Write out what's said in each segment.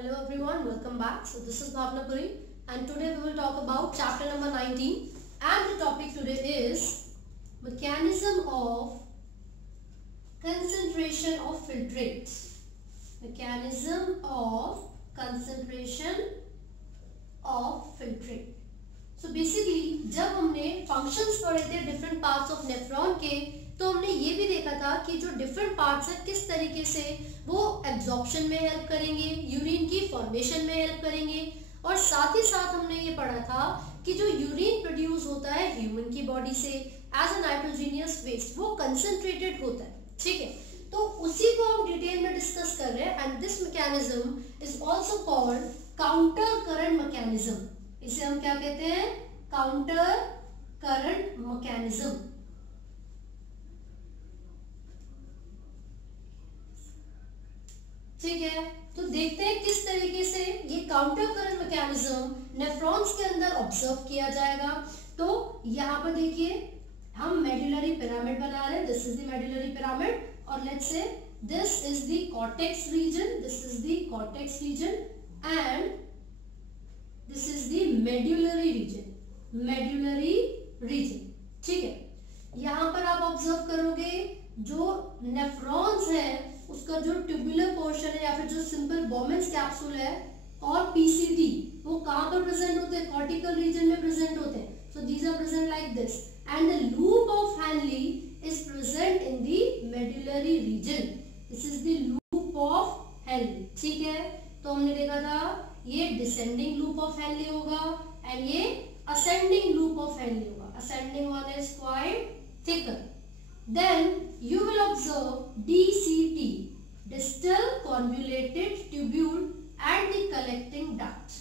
Hello everyone, welcome back. So this is Bhavna Puri and today we will talk about chapter number 19 and the topic today is mechanism of concentration of filtrates. Mechanism of concentration of filtrate. So basically जब हमने functions पढ़े थे different parts of nephron के तो हमने ये भी देखा था कि जो डिफरेंट पार्ट्स हैं किस तरीके से वो एब्जॉर्प्शन में हेल्प करेंगे, यूरिन की फॉर्मेशन में हेल्प करेंगे और साथ ही साथ हमने ये पढ़ा था कि जो यूरिन प्रोड्यूस होता है ह्यूमन की बॉडी से एज अ नाइट्रोजीनियस वेस्ट वो कंसंट्रेटेड होता है, ठीक है। तो उसी को हम डिटेल में डिस्कस कर रहे हैं and this mechanism is also called counter current mechanism. इसे हम क्या कहते हैं? Counter current mechanism. ठीक है, तो देखते हैं किस तरीके से ये काउंटर करंट मैकेनिज्म नेफ्रॉन्स के अंदर ऑब्जर्व किया जाएगा। तो यहाँ पर देखिए हम मेडुलरी पिरामिड बना रहे हैं। This is the medullary pyramid और let's say this is the cortex region, this is the cortex region and this is the medullary region, medullary region. ठीक है, यहाँ पर आप ऑब्जर्व करोगे जो नेफ्रॉन्स है उसका जो ट्यूबुलर पोर्शन है या फिर जो सिंपल बोमेंस कैप्सूल है और पीसीटी वो कहां पर प्रेजेंट होते हैं? कॉर्टिकल रीजन में प्रेजेंट होते हैं। So these are present like this and the loop of Henle is present in the medullary region. This is the loop of Henle. ठीक है, तो हमने देखा था ये डिसेंडिंग लूप ऑफ हैनली होगा एंड ये असेंडिंग लूप ऑफ हैनली होगा। Ascending one is quite thicker. Then you will observe DCT, distal convoluted tubule and the collecting duct.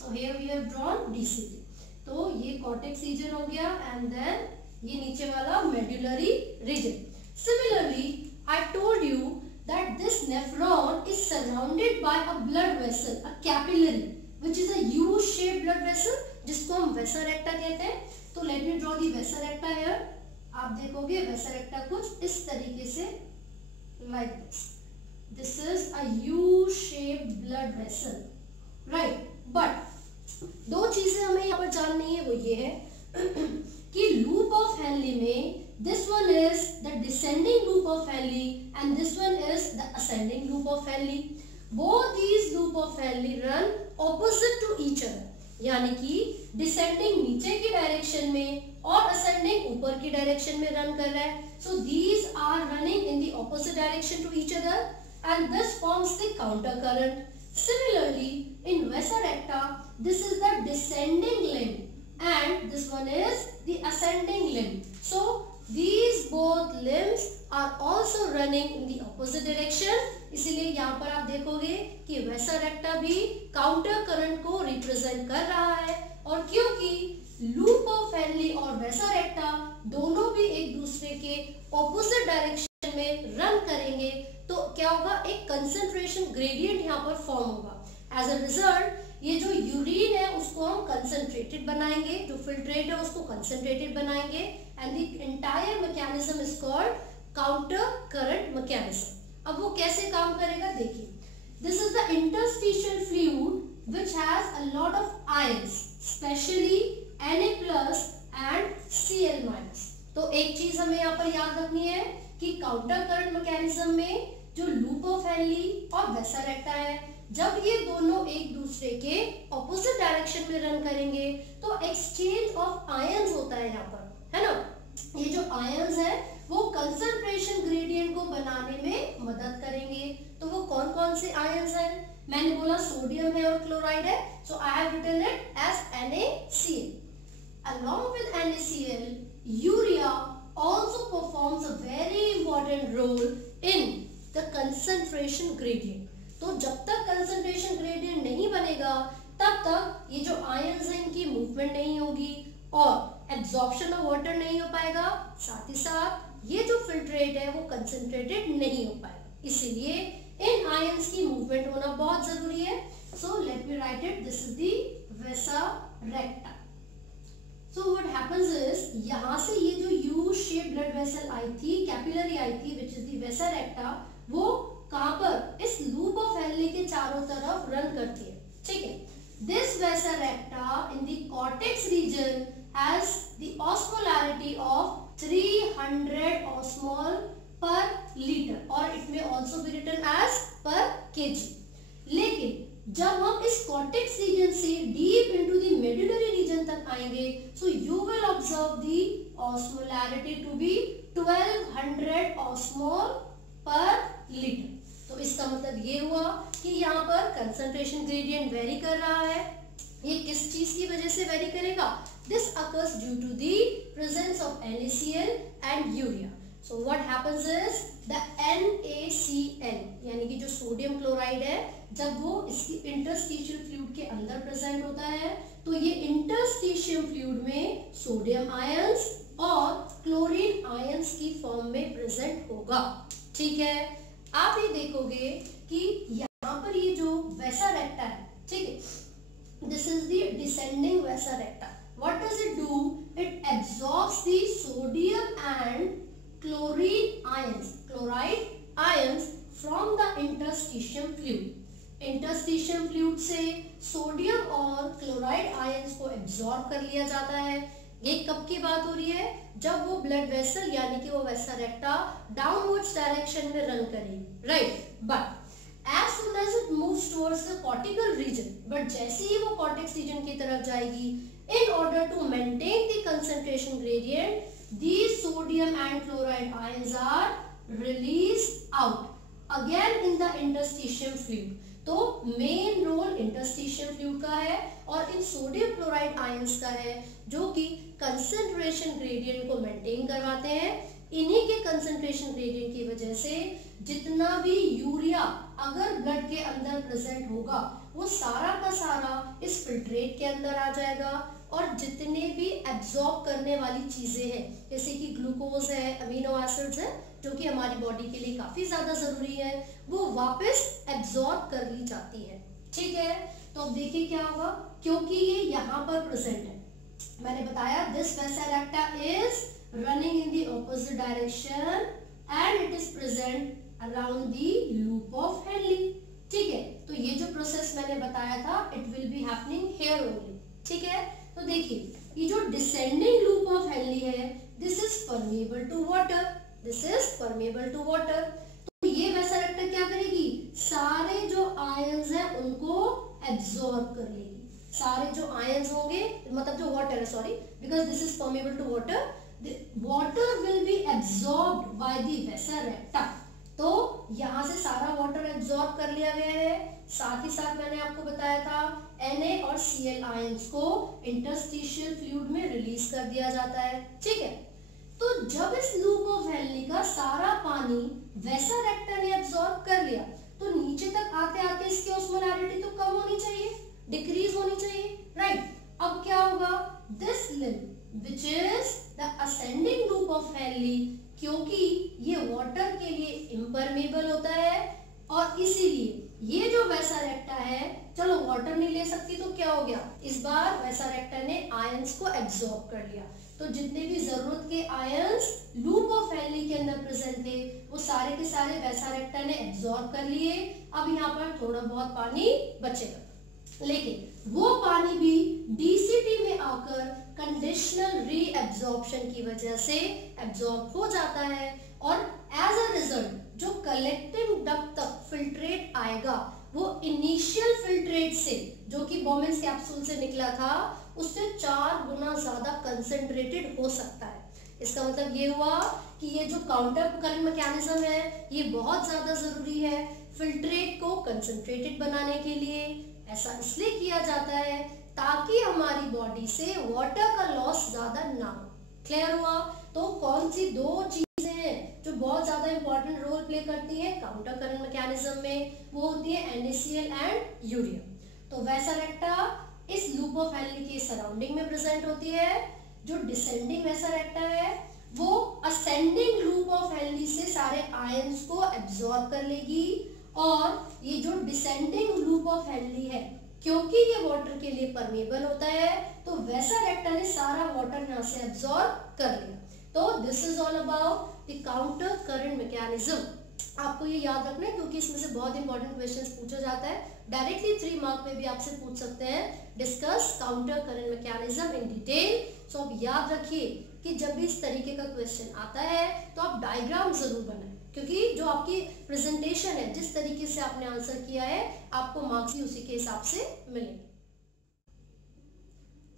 So here we have drawn DCT. तो ये cortex region हो गया and then ये नीचे वाला medullary region. Similarly, I told you that this nephron is surrounded by a blood vessel, a capillary, which is a U-shaped blood vessel, जिसको हम vesa recta कहते हैं. तो let me draw the vesa recta here. आप देखोगे वेसा रेक्टा कुछ इस तरीके से like this. This is a U shaped blood vessel, right. But दो चीजें हमें यहाँ पर जाननी है, वो ये है कि लूप ऑफ हैनली में this one is the descending loop of Henle and this one is the ascending loop of Henle. Both these loop of Henle run opposite to each other, यानी कि डिसेंडिंग नीचे की direction में और ascending ऊपर की direction में run कर रहा है. So these are running in the opposite direction to each other and this forms the counter current. Similarly in vasa recta this is the descending limb and this one is the ascending limb. So these both limbs are also running in the opposite direction. इसीलिए यहाँ पर आप देखोगे कि वेसा रेक्टा भी counter current को represent कर रहा है और क्योंकि लूप ऑफ हैनली और वेसा रेक्टा दोनों भी एक दूसरे के ऑपोजिट डायरेक्शन में रन करेंगे तो क्या होगा? एक कंसंट्रेशन ग्रेडियंट यहाँ पर फॉर्म होगा. एज अ रिजल्ट ये जो यूरिन है उसको हम कंसंट्रेटेड बनाएंगे, जो फिल्ट्रेट है उसको कंसंट्रेटेड बनाएंगे and the entire mechanism is called counter current mechanism. अब वो कैसे काम करेगा देखिए. This is the interstitial fluid which has a lot of ions, specially Na+ and Cl-. तो एक चीज हमें यहाँ पर याद रखनी है कि काउंटर करंट मैकेनिज्म में जो लूप ऑफ हैनली और वेसा रेक्टा है, जब ये दोनों एक दूसरे के ऑपोजिट डायरेक्शन में रन करेंगे तो एक्सचेंज ऑफ आयंस होता है यहाँ पर, है ना. ये जो आयंस है वो कंसंट्रेशन ग्रेडियंट को बनाने में मदद करेंगे. तो वो कौन कौन से आयंस हैं? मैंने बोला सोडियम है और क्लोराइड है. So I have written it as NaCl. Along with NaCl, urea also performs a very important role in the concentration gradient. तो जब तक कंसंट्रेशन ग्रेडियंट नहीं बनेगा तब तक ये जो आयंस हैं इनकी मूवमेंट नहीं होगी और एब्जॉर्प्शन ऑफ वाटर नहीं हो पाएगा. साथ ही साथ ये जो फिल्ट्रेट है वो कंसंट्रेटेड नहीं हो पाएगा. इसीलिए इन आयंस की मूवमेंट होना बहुत जरूरी है. So let me write it. This is the vasa recta. So what happens is यहाँ से ये जो यू शेप ब्लड वेसल आई थी, कैपिलरी आई थी, विच इज द वेसा रेक्टा, वो कहां पर, इस लूप ऑफ हेनली के चारों तरफ रन करती है, ठीक है। This vasa recta in the cortex region has the osmolarity of 300 osmol per liter or it may also be written as per kg। लेकिन जब हम इस कॉर्टेक्स रीजन से deep into the medullary region तक आएंगे, so you will observe the osmolarity to be 1200 osmole per litre. तो इसका मतलब ये हुआ कि यहाँ पर कंसंट्रेशन ग्रेडियंट वेरी कर रहा है। ये किस चीज की वजह से वेरी करेगा? This occurs due to the presence of NaCl and urea. So what happens is the NaCl यानी कि जो सोडियम क्लोराइड है, जब वो इसकी इंटरस्टिशियल फ्लूइड के अंदर प्रेजेंट होता है तो ये इंटरस्टिशियल फ्लूइड में सोडियम आयंस और क्लोरीन आयंस की फॉर्म में प्रेजेंट होगा, ठीक है। आप ये देखोगे कि यहाँ पर ये जो वैसा रेक्टा है, ठीक है, दिस इज द डिसेंडिंग वैसा रेक्टा। What does it do? It absorbs the sodium and chloride ions from the interstitium fluid। Interstitium fluid से सोडियम और क्लोराइड आयंस को एब्जॉर्ब कर लिया जाता है। ये कब की बात हो रही है? जब वो ब्लड वेसल यानी कि वो वैसा रेक्टा डाउनवर्ड्स डायरेक्शन में रन करेगी, right. But as soon as it moves towards the cortical region, but जैसे ही वो कॉर्टेक्स रीजन की तरफ जाएगी, in order to maintain the concentration gradient, these sodium and chloride ions are released out again in the interstitium fluid। तो main role interstitial fluid का है और इन sodium chloride ions का है, जो कि कंसंट्रेशन ग्रेडियंट को मेंटेन करवाते हैं। इन्हीं के कंसंट्रेशन ग्रेडियंट की वजह से जितना भी यूरिया अगर ब्लड के अंदर प्रेजेंट होगा, वो सारा का सारा इस फिल्ट्रेट के अंदर आ जाएगा और जितने भी एब्जॉर्ब करने वाली चीजें हैं, जैसे कि ग्लूकोज है, अमीनो एसिड्स है, जो कि हमारी बॉडी के लिए काफी ज्यादा जरूरी है, वो वापस एब्जॉर्ब कर ली जाती है, ठीक है। तो अब देखिए क्या होगा, क्योंकि ये यहाँ पर प्रेजेंट है, मैंने बताया दिस वैसा रेक्टा is running in the opposite direction and it is present around the loop of Henle, ठीक है। तो ये जो प्रोसेस मैंने बताया था, it will be happening here only, ठीक है। तो देखिए ये जो डिसेंडिंग लूप ऑफ हेनली है, this is permeable to water, this is permeable to water. तो ये वैसा रेक्टा क्या करेगी? सारे जो आयंस हैं उनको एब्जॉर्ब कर लेगी। सारे जो आयंस होंगे, मतलब जो वाटर है, sorry, because this is permeable to water, the water will be absorbed by the vasa recta। तो यहाँ से सारा वाटर एब्जॉर्ब कर लिया गया है। साथ ही साथ मैंने आपको बताया था Na और Cl आयंस को इंटरस्टिशियल फ्लूइड में रिलीज कर दिया जाता है, ठीक है। तो जब इस लूप ऑफ हेनली का सारा पानी वैसा रेक्टा ने एब्जॉर्ब कर लिया, तो नीचे तक आते आते इसकी ऑस्मोलैरिटी तो कम होनी चाहिए, डिक्रीज होनी चाहिए, राइट। अब क्या होगा? This limb which is the ascending loop of Henle, क्योंकि ये वाटर के लिए इम्परमेबल होता है और इसीलिए ये जो वैसा रेक्टा है, चलो वाटर नहीं ले सकती तो क्या हो गया, इस बार वैसा रेक्टा ने आयंस को एब्जॉर्ब कर लिया। तो जितने भी जरूरत के आयंस लूप ऑफ हेनली के अंदर प्रेजेंट थे, वो सारे के सारे वैसा रेक्टा ने एब्जॉर्ब कर लिए। अब यहाँ पर थोड़ा बहुत पानी बचेगा, लेकिन वो पानी भी डीसीटी में आकर कंडीशनल रीएब्जॉर्प्शन की वजह से एब्जॉर्ब हो जाता है और एज अ रिजल्ट जो कलेक्टिंग डक्ट तक फिल्ट्रेट आएगा, वो इनिशियल फिल्ट्रेट से, जो कि बोमेंस कैप्सूल से निकला था, उससे 4 गुना ज्यादा कंसेंट्रेटेड हो सकता है। इसका मतलब ये हुआ कि ये जो काउंटर करंट मैकेनिज्म है, ये बहुत ज्यादा जरूरी है फिल्ट्रेट को कंसेंट्रेटेड बनाने के लिए। ऐसा इसलिए किया जाता है ताकि हमारी बॉडी से वाटर का लॉस ज्यादा ना हो। क्लियर हुआ? तो कौन सी 2 चीजें हैं जो बहुत ज्यादा इंपॉर्टेंट रोल प्ले करती हैं काउंटर करंट मैकेनिज्म में? वो होती है NaCl एंड यूरिया। तो वैसा रेक्टा इस लूप ऑफ हेनली के सराउंडिंग में प्रेजेंट होती है। जो डिसेंडिंग वैसा रेक्टा है, वो असेंडिंग लूप ऑफ हेनली से सारे आयंस को एब्जॉर्ब कर लेगी, और ये जो डिसेंडिंग लूप ऑफ हेनली है, क्योंकि ये वाटर के लिए परमेबल होता है, तो वैसा रेक्टा ने सारा वाटर यहाँ से एब्जॉर्ब कर लिया। तो this is all about the counter current mechanism, आपको ये याद रखना है क्योंकि इसमें से बहुत इंपॉर्टेंट क्वेश्चंस पूछा जाता है। डायरेक्टली 3 मार्क में भी आपसे पूछ सकते हैं, discuss counter current mechanism in detail. So आप याद रखिए कि जब भी इस तरीके का क्वेश्चन आता है तो आप डायग्राम जरूर बनाएं, क्योंकि जो आपकी प्रेजेंटेशन है, जिस तरीके से आपने आंसर किया है, आपको मार्क्स भी उसी के हिसाब से मिलेंगे।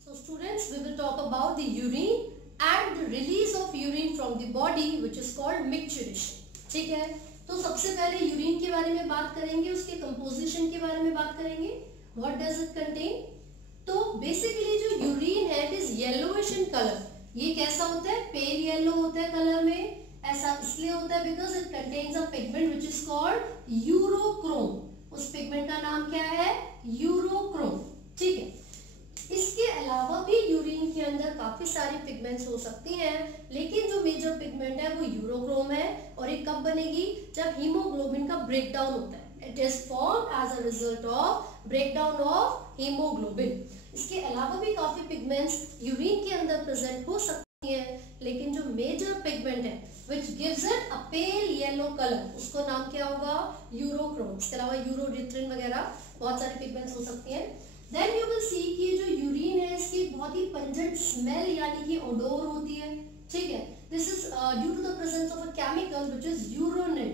So students, we will talk about the urine and the release of urine from the body which is called micturition. ठीक है, तो सबसे पहले यूरिन के बारे में बात करेंगे, उसके कंपोजिशन के बारे में बात करेंगे। What does it contain? तो बेसिकली जो यूरिन है it is yellowish in colour. ये कैसा होता है? पेल येलो होता है कलर में। ऐसा इसलिए होता है because it contains a pigment which is called urochrome. उस पिगमेंट का नाम क्या है? यूरोक्रोम। ठीक है, इसके अलावा भी यूरिन के अंदर काफी सारी पिगमेंट्स हो सकती हैं, लेकिन जो मेजर पिगमेंट है वो यूरोक्रोम है। और ये कब बनेगी? जब हीमोग्लोबिन का ब्रेकडाउन होता है। It is formed as a result of breakdown of haemoglobin. इसके अलावा भी काफी पिगमेंट्स यूरिन के अंदर प्रेजेंट हो सकती हैं, लेकिन जो मेजर पिगमेंट है which gives it a pale yellow color, उसको नाम क्या होगा? यूरोक्रोम। इसके अलावा यूरोडिथ्रिन वगैरह बहुत सारी पिगमेंट्स हो सकती हैं। देन यू विल सी कि जो यूरिन है इसकी बहुत ही पंजेंट स्मेल यानी कि ओडोर होती है। ठीक है, this is due to the presence of a chemical which is urinod.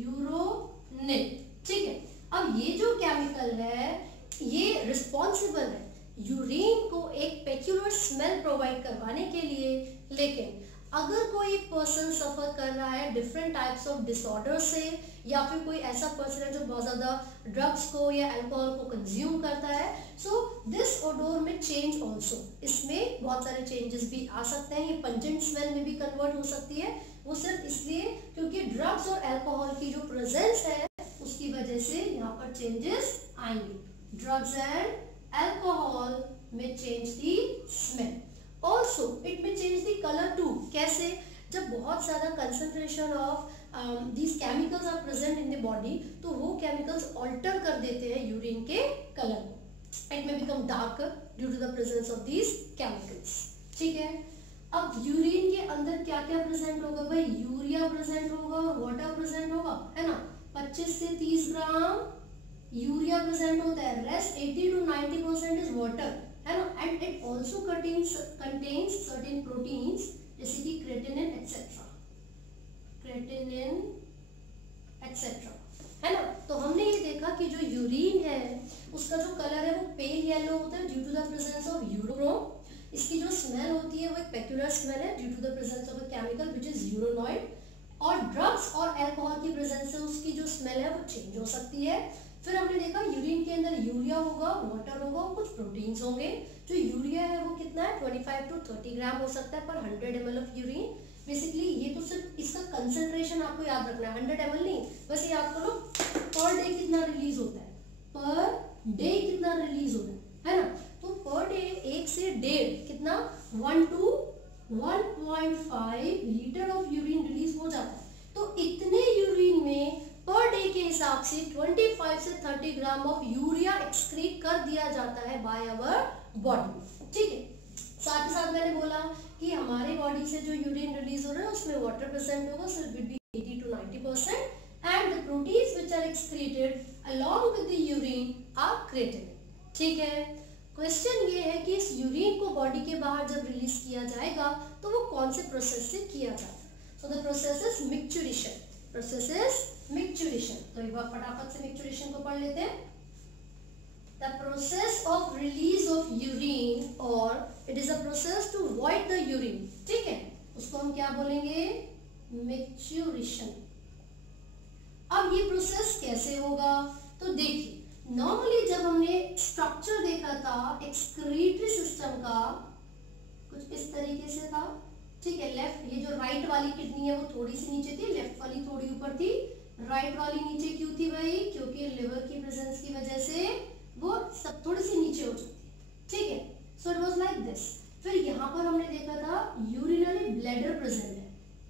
Urinod. ठीक है, अब ये जो केमिकल है ये रिस्पॉन्सिबल है यूरिन को एक पेक्यूलर स्मेल प्रोवाइड करवाने के लिए। लेकिन अगर कोई पर्सन सफर कर रहा है डिफरेंट टाइप्स ऑफ डिसऑर्डर से, या फिर कोई ऐसा पर्सन है जो बहुत ज्यादा ड्रग्स को या अल्कोहल को कंज्यूम करता है, सो दिस ओडोर में चेंज ऑल्सो, इसमें बहुत सारे चेंजेस भी आ सकते हैं। ये पंजेंट स्मेल में भी कन्वर्ट हो सकती है। वो सिर्फ इसलिए क्योंकि ड्रग्स और अल्कोहल की जो प्रेजेंस है उसकी वजह से यहाँ पर चेंजेस आएंगे। ड्रग्स एंड अल्कोहल में change the smell. Also, it may change the color too. कैसे? जब बहुत ज़्यादा concentration of these chemicals are present in the body, तो वो chemicals alter कर देते हैं यूरिन के कलर को। It may become darker due to the presence of these chemicals. ठीक है, अब यूरिन के अंदर क्या क्या प्रेजेंट होगा भाई? यूरिया प्रेजेंट होगा और वाटर प्रेजेंट होगा, है ना। 25 से 30 ग्राम यूरिया प्रेजेंट होता है, रेस्ट 80 to 90% इज वाटर, है ना। And it also contains certain proteins जैसे कि क्रेटिनिन एक्सेट्रा, है ना। तो हमने ये देखा कि जो यूरिन है उसका जो कलर है वो पेल येलो होता है due to the presence of urochrome. इसकी जो स्मेल होती है वो एक पेक्यूलर स्मेल है due to the presence of a chemical which is urinod. और ड्रग्स और अल्कोहल की प्रेजेंस से उसकी जो स्मेल है वो चेंज हो सकती है। फिर हमने देखा यूरिन के अंदर यूरिया होगा, वाटर होगा और कुछ प्रोटीन्स होंगे। जो यूरिया है वो कितना है? 25 to 30 ग्राम हो सकता है पर 100 ml ऑफ यूरिन। बेसिकली ये तो सिर्फ इसका कंसंट्रेशन आपको याद रखना है, 100 ml नहीं, बस याद करो पर डे कितना रिलीज होता है, पर डे कितना रिलीज होता है ना। तो पर डे 1 से 1.5 कितना 1 to 1.5 litre of urine release हो जाता है। तो इतने यूरिन में पर डे के हिसाब से 25 से 30 ग्राम ऑफ यूरिया एक्सक्रीट कर दिया जाता है बाय आवर बॉडी। ठीक है, साथ ही साथ मैंने बोला कि हमारे बॉडी से जो यूरिन रिलीज हो रहा है उसमें वाटर प्रेजेंट होगा, so it will be 80 to 90%, and the proteins which are excreted along with the urine are creatinine. ठीक है, क्वेश्चन ये है कि इस यूरिन को बॉडी के बाहर जब रिलीज किया जाएगा तो वो कौन से प्रोसेस से किया जाता है? So the process is micturition. Process is micturition. तो एक बार फटाफट से मिक्चुरेशन को पढ़ लेते हैं। The process of release of urine, or it is a process to void the urine. ठीक है, उसको हम क्या बोलेंगे? मिक्चुरेशन। अब ये प्रोसेस कैसे होगा? तो देखिए, नॉर्मली जब हमने स्ट्रक्चर देखा था एक्सक्रीटरी सिस्टम का, कुछ इस तरीके से था। ठीक है, लेफ्ट ये जो राइट वाली किडनी है वो थोड़ी सी नीचे थी, लेफ्ट वाली थोड़ी ऊपर थी। राइट वाली नीचे क्यों थी भाई? क्योंकि लिवर की प्रेजेंस की वजह से वो सब थोड़ी सी नीचे हो जाती है। ठीक है, so it was like this. फिर यहाँ पर हमने देखा था यूरिनरी ब्लैडर प्रेजेंट है,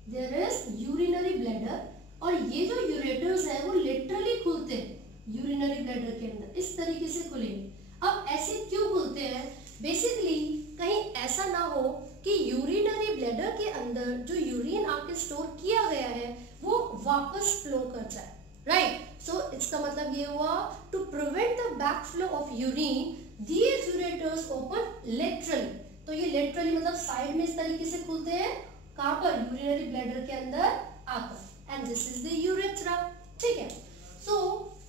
देयर इज यूरिनरी ब्लैडर, और ये जो यूरेटर्स है वो लिटरली खुलते हैं यूरिनरी ब्लैडर के अंदर, इस तरीके से खुलेंगे। अब ऐसे क्यों खुलते हैं? बेसिकली कहीं ऐसा ना हो कि यूरिनरी ब्लैडर के अंदर जो यूरिन आपके स्टोर किया गया है वो वापस फ्लो कर जाए, राइट। सो इसका मतलब ये हुआ to prevent the back flow of urine these ureters open laterally. तो ये लेटरली मतलब साइड में इस तरीके से खुलते हैं, कहां पर, यूरिनरी ब्लैडर के अंदर आकर, and this is the urethra, ठीक है। सो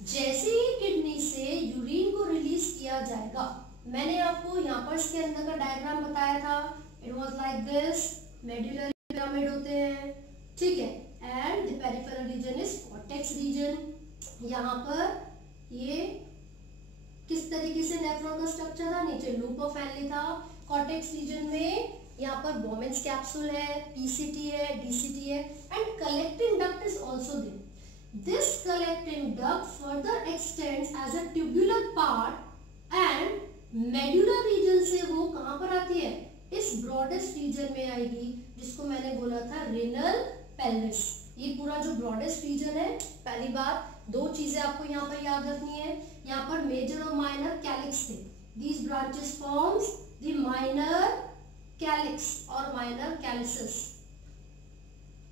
जैसे ही किडनी से यूरिन को रिलीज किया जाएगा, मैंने आपको यहाँ पर इसके अंदर का डायग्राम बताया था, it was like this, medullary pyramid होते हैं, ठीक है, and the peripheral region is cortex region. यहाँ पर ये किस तरीके से नेफ्रॉन का स्ट्रक्चर था, नीचे लूप ऑफ एनली था, कॉर्टेक्स रीजन में यहाँ पर बोमेन्स कैप्सूल है, पीसीटी है, डीसीटी है, and collecting duct is also there. This collecting duct further extends as a tubular part and medulla region से वो कहाँ पर आती है, इस broadest region में आएगी, जिसको मैंने बोला था renal pelvis। ये पूरा जो broadest region है, पहली बात दो चीजें आपको यहाँ पर याद रखनी है, यहाँ पर major और minor calyx थे, these branches forms the minor calyx और minor calyces,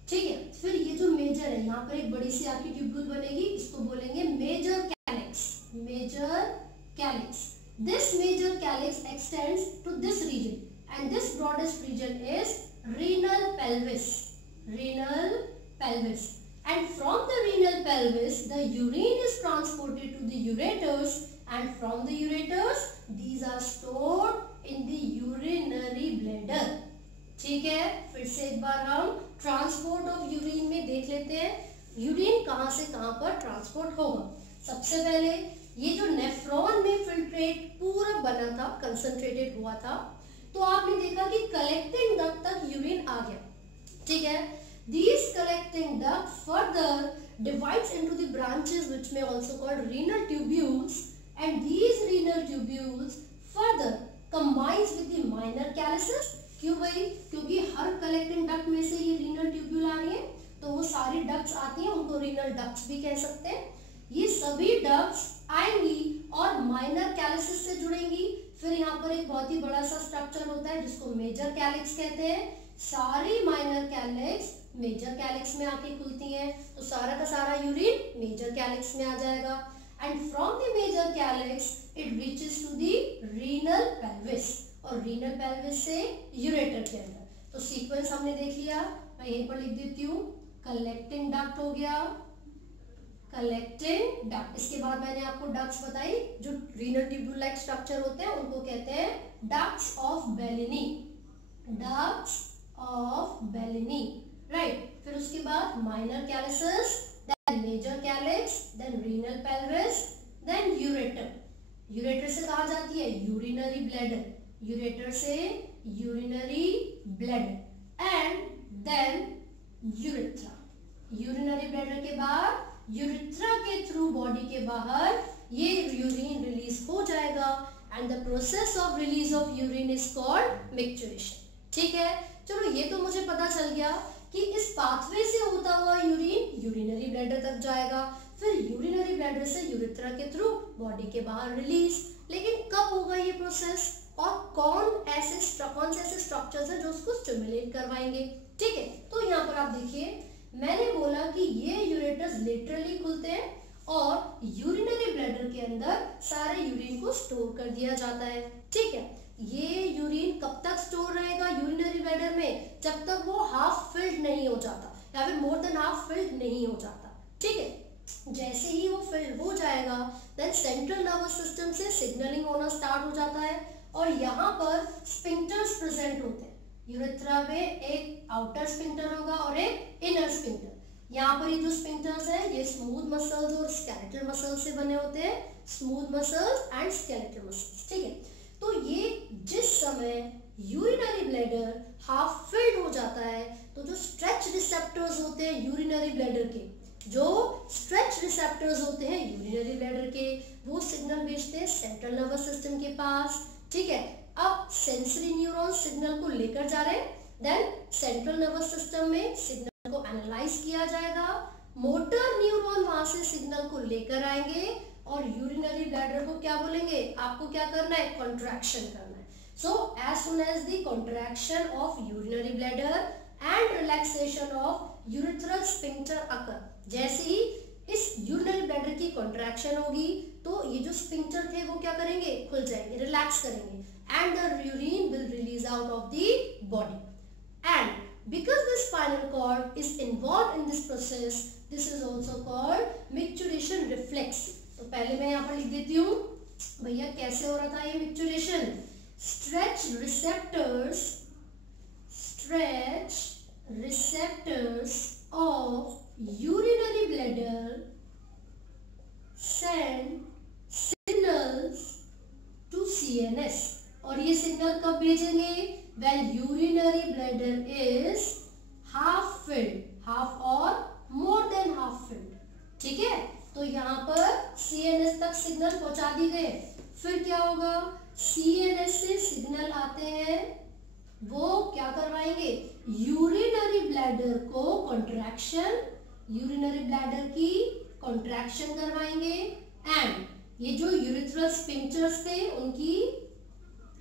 ठीक है। फिर ये जो मेजर है, यहाँ पर एक बड़ी सी आपकी ट्यूब्यूल बनेगी, इसको बोलेंगे major calyx, major calyx. This major calyx extends to this region and this broadest region is renal pelvis, renal pelvis, and from the renal pelvis the urine is transported to the ureters and from the ureters these are stored in the urinary bladder, ठीक है। फिर से एक बार हम transport of urine में देख लेते हैं, यूरिन कहां से कहां पर ट्रांसपोर्ट होगा। सबसे पहले ये जो नेफ्रॉन में फिल्ट्रेट पूरा बना था, कंसंट्रेटेड हुआ था, तो आपने देखा कि कलेक्टिंग डक्ट तक यूरिन आ गया, ठीक है। These collecting duct further divides into the branches which may also called renal tubules and these renal tubules further combines with the minor calyces. क्यों भाई, क्योंकि हर कलेक्टिंग डक्ट में से ये रीनल ट्यूब्यूल आ रही है, तो वो सारी डक्ट्स आती हैं, उनको रीनल डक्ट्स भी कह सकते हैं। ये सभी डक्ट्स आएंगी और माइनर कैलिसेस से जुड़ेंगी। फिर यहाँ पर एक बहुत ही बड़ा सा स्ट्रक्चर होता है जिसको मेजर कैलिक्स कहते हैं। सारी माइनर कैलिक्स मेजर कैलिक्स में आके खुलती हैं, तो सारा का सारा यूरिन मेजर कैलिक्स में आ जाएगा, and from the major calyx it reaches to the renal pelvis, और रीनल पेल्विस से यूरेटर के अंदर। तो सीक्वेंस हमने देख लिया, मैं यहीं पर लिख देती हूँ, कलेक्टिंग डक्ट हो गया, कलेक्टिंग डक्ट, इसके बाद मैंने आपको डक्ट्स बताई, जो रीनल ट्यूब्यूल लाइक स्ट्रक्चर होते हैं उनको कहते हैं ducts of Bellini, ducts of Bellini, right. फिर उसके बाद minor calyces, then major calyx, then renal pelvis, then ureter. Ureter से कहा जाती है यूरिनरी ब्लैडर, यूरेटर से urinary bladder, and then urethra. Urinary bladder के बाद यूरेथ्रा के थ्रू बॉडी के बाहर ये यूरिन रिलीज हो जाएगा, and the process of release of urine is called micturition, ठीक है। चलो ये तो मुझे पता चल गया कि इस पाथवे से होता हुआ यूरिन यूरिनरी ब्लैडर तक जाएगा, फिर यूरिनरी ब्लैडर से यूरेथ्रा के थ्रू बॉडी के बाहर रिलीज। लेकिन कब होगा ये प्रोसेस, और कौन से ऐसे स्ट्रक्चर्स हैं जो उसको स्टिमुलेट करवाएंगे, ठीक है। तो यहाँ पर आप देखिए, मैंने बोला कि ये यूरेटर्स लेटरली खुलते हैं और यूरिनरी ब्लैडर के अंदर सारे यूरिन को स्टोर कर दिया जाता है, ठीक है। ये यूरिन कब तक स्टोर रहेगा यूरिनरी ब्लैडर में, जब तक वो हाफ फिल्ड नहीं हो जाता, या फिर मोर देन हाफ फिल्ड नहीं हो जाता, ठीक है। जैसे ही वो फिल्ड हो जाएगा, देन सेंट्रल नर्वस सिस्टम से सिग्नलिंग होना स्टार्ट हो जाता है, और यहाँ पर स्फिंक्टर्स प्रेजेंट होते हैं। यूरेथ्रा में एक आउटर स्फिंक्टर होगा और एक इनर स्फिंक्टर। यहाँ पर ये जो स्फिंक्टर्स हैं ये स्मूथ मसल्स और स्केलेटल मसल्स से बने होते हैं, smooth muscles and skeletal muscles, ठीक है। तो ये जिस समय यूरिनरी ब्लैडर हाफ फिल्ड हो जाता है, तो जो स्ट्रेच रिसेप्टर्स होते हैं यूरिनरी ब्लैडर के, जो स्ट्रेच रिसेप्टर्स होते हैं यूरिनरी ब्लैडर के, वो सिग्नल भेजते हैं सेंट्रल नर्वस सिस्टम के पास, ठीक है। अब सेंसरी न्यूरॉन्स सिग्नल को लेकर जा रहे हैं, देन सेंट्रल नर्वस सिस्टम में सिग्नल को एनालाइज किया जाएगा, मोटर न्यूरॉन वहां से सिग्नल को लेकर आएंगे, और यूरिनरी ब्लैडर को क्या बोलेंगे, आपको क्या करना है, कॉन्ट्रैक्शन करना है। So as soon as the contraction of urinary bladder and relaxation of urethral sphincter occur, जैसे ही इस यूरिनरी ब्लैडर की कॉन्ट्रैक्शन होगी तो ये जो स्फिंक्टर थे वो क्या करेंगे, खुल जाएंगे, रिलैक्स करेंगे, and the urine will release out of the body. And because the spinal cord is involved in this process, this is also called micturition reflex. तो पहले मैं यहाँ पर लिख देती हूँ भैया कैसे हो रहा था ये micturition. Stretch receptors of urinary bladder send signals to CNS. और ये सिग्नल कब भेजेंगे, when urinary bladder is half filled, half or more than half filled. ठीक है, तो यहाँ पर CNS तक सिग्नल पहुंचा दी गए. फिर क्या होगा, CNS से सिग्नल आते हैं, वो क्या करवाएंगे, यूरिनरी ब्लैडर को कॉन्ट्रैक्शन, यूरिनरी ब्लैडर की कॉन्ट्रैक्शन करवाएंगे, एंड ये जो यूरिथ्रल स्फिंक्टर्स थे उनकी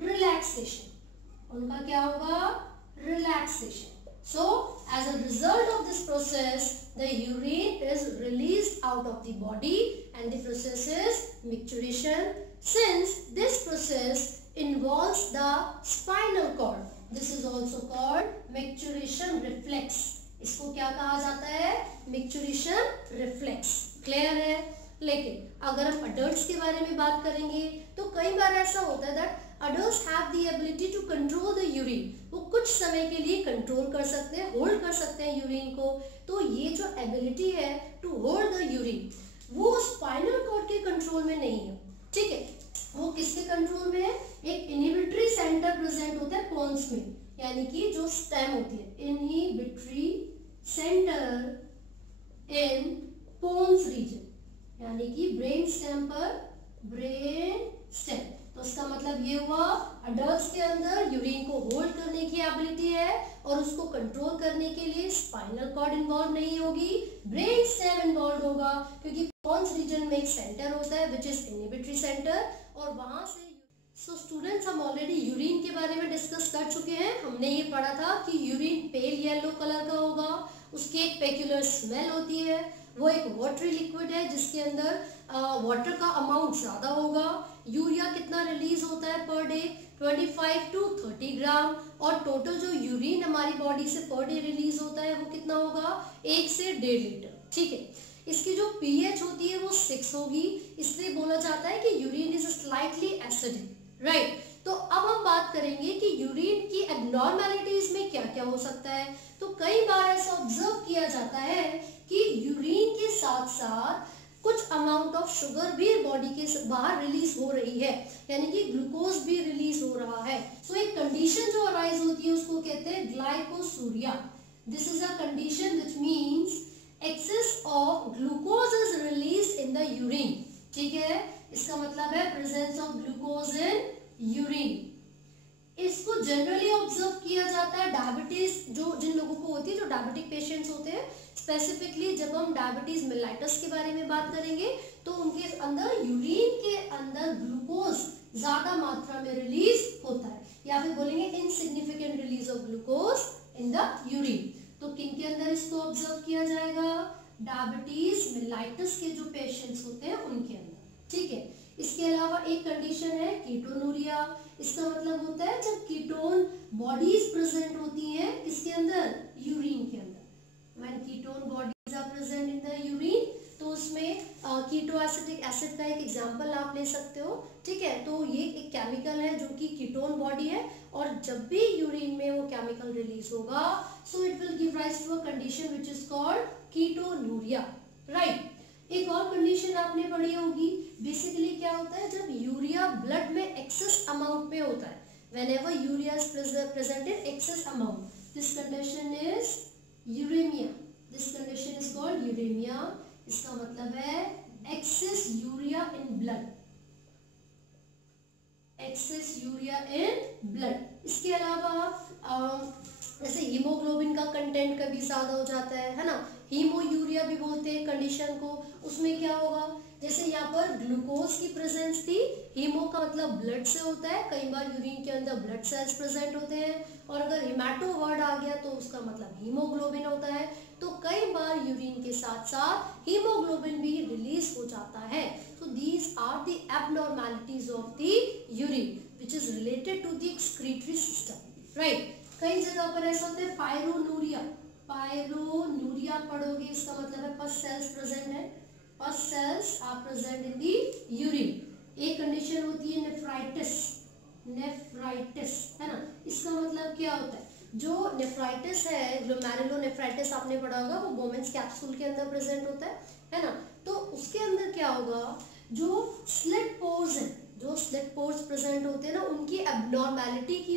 रिलैक्सेशन, उनका क्या होगा, relaxation. So as a result of this process the urine is released out of the body and the process is micturition. Since this process involves the spinal cord, this is also called micturition reflex. इसको क्या कहा जाता है, micturition reflex. Clear है. लेकिन अगर हम adults के बारे में बात करेंगे तो कई बार ऐसा होता है that adults have the ability to control the urine. वो कुछ समय के लिए कंट्रोल कर सकते हैं, होल्ड कर सकते हैं यूरिन को. तो ये जो एबिलिटी है टू होल्ड द यूरिन वो स्पाइनल कॉर्ड के कंट्रोल में नहीं है. ठीक है, वो किसके कंट्रोल में है, एक इनहिबिटरी सेंटर प्रेजेंट होता है पोन्स में, यानी कि जो स्टेम होती है, इनहिबिटरी सेंटर इन पोन्स रीजन, यानी कि ब्रेन स्टेम पर, ब्रेन स्टेम. तो इसका मतलब ये हुआ अडल्ट्स के अंदर यूरिन को होल्ड करने की एबिलिटी है और उसको कंट्रोल करने के लिए स्पाइनल कॉर्ड इन्वॉल्व नहीं होगी, ब्रेन स्टेम इन्वॉल्व होगा, क्योंकि पोन्स रीजन में एक सेंटर होता है विच इज इनहिबिटरी सेंटर, और वहां से. सो स्टूडेंट्स, हम ऑलरेडी यूरिन के बारे में डिस्कस कर चुके हैं. हमने ये पढ़ा था कि यूरिन पेल येलो कलर का होगा, उसकी एक पेक्यूलर स्मेल होती है, वो एक वाटरी लिक्विड है जिसके अंदर वाटर का अमाउंट ज्यादा होगा. यूरिया कितना रिलीज होता है पर डे, 25 to 30 ग्राम, और टोटल जो यूरिन हमारी बॉडी से पर डे रिलीज होता है वो कितना होगा, 1 से 1.5 लीटर. ठीक है, इसकी जो pH होती है वो 6 होगी, इसलिए बोला जाता है कि urine is slightly acidic. Right, तो अब हम बात करेंगे कि यूरिन की एब्नॉर्मैलिटीज में क्या क्या हो सकता है. तो कई बार ऐसा ऑब्जर्व किया जाता है कि यूरिन के साथ साथ कुछ अमाउंट ऑफ शुगर भी बॉडी के बाहर रिलीज हो रही है, यानी कि ग्लूकोज भी रिलीज हो रहा है. सो एक कंडीशन जो अराइज होती है उसको कहते हैं glycosuria. This is a condition which means excess of glucose is released in the urine. ठीक है, इसका मतलब है presence of glucose in urine. इसको जनरली ऑब्जर्व किया जाता है डायबिटीज जो जिन लोगों को होती है, जो डायबिटिक पेशेंट्स होते हैं. स्पेसिफिकली जब हम डायबिटीज मेलाइटस के बारे में बात करेंगे तो उनके अंदर यूरिन के अंदर ग्लूकोज ज्यादा मात्रा में रिलीज होता है, या फिर बोलेंगे insignificant release of glucose in the urine. तो किन के अंदर इसको ऑब्जर्व किया जाएगा, डायबिटीज मेलाइटस के जो पेशेंट्स होते हैं उनके अंदर. ठीक है, इसके अलावा एक कंडीशन है कीटोनूरिया. इसका मतलब होता है जब कीटोन बॉडीज प्रेजेंट होती हैं किसके अंदर, यूरिन के अंदर. When ketone bodies are present in the urine, तो उसमें कीटोएसिटिक एसिड का एक एग्जांपल आप ले सकते हो. ठीक है, तो ये एक केमिकल है जो कि कीटोन बॉडी है, और जब भी यूरिन में वो केमिकल रिलीज होगा so it will give rise to a condition which is called ketonuria. Right, एक और कंडीशन आपने पढ़ी होगी. बेसिकली क्या होता है, जब यूरिया ब्लड में एक्सेस अमाउंट में होता है, whenever urea is present in excess amount, this condition is uremia. This condition is called uremia. इसका मतलब है excess urea in blood, excess urea in blood. इसके अलावा जैसे हीमोग्लोबिन का कंटेंट कभी ज्यादा हो जाता है ना, हीमोयूरिया भी बोलते हैं कंडीशन को. उसमें क्या होगा, जैसे यहाँ पर ग्लूकोज की प्रेजेंस थी, हीमो का मतलब ब्लड से होता है, कई बार यूरिन के अंदर ब्लड सेल्स प्रेजेंट होते हैं, और अगर हिमाटो वर्ड आ गया तो उसका मतलब हीमोग्लोबिन होता है। तो कई बार यूरिन के साथ साथ हीमोग्लोबिन भी रिलीज हो जाता है। तो these are the abnormalities of the urine which is related to the excretory system, right. कई जगह पर ऐसा होता है पायरोनूरिया, पायरोनूरिया पढ़ोगे इसका मतलब है पस सेल्स प्रेजेंट है, pus cells are present in the urine. एक कंडीशन होती है नेफ्राइटिस, नेफ्राइटिस है ना, इसका मतलब क्या होता है, जो नेफ्राइटिस है, ग्लोमेरुलोनेफ्राइटिस आपने पढ़ा होगा, वो बोमेंस कैप्सूल के अंदर प्रेजेंट होता है ना। तो उसके अंदर क्या होगा, जो स्लिट पोर्स है, जो स्लिट पोर्स प्रेजेंट होते हैं ना, उनकी एबनॉर्मैलिटी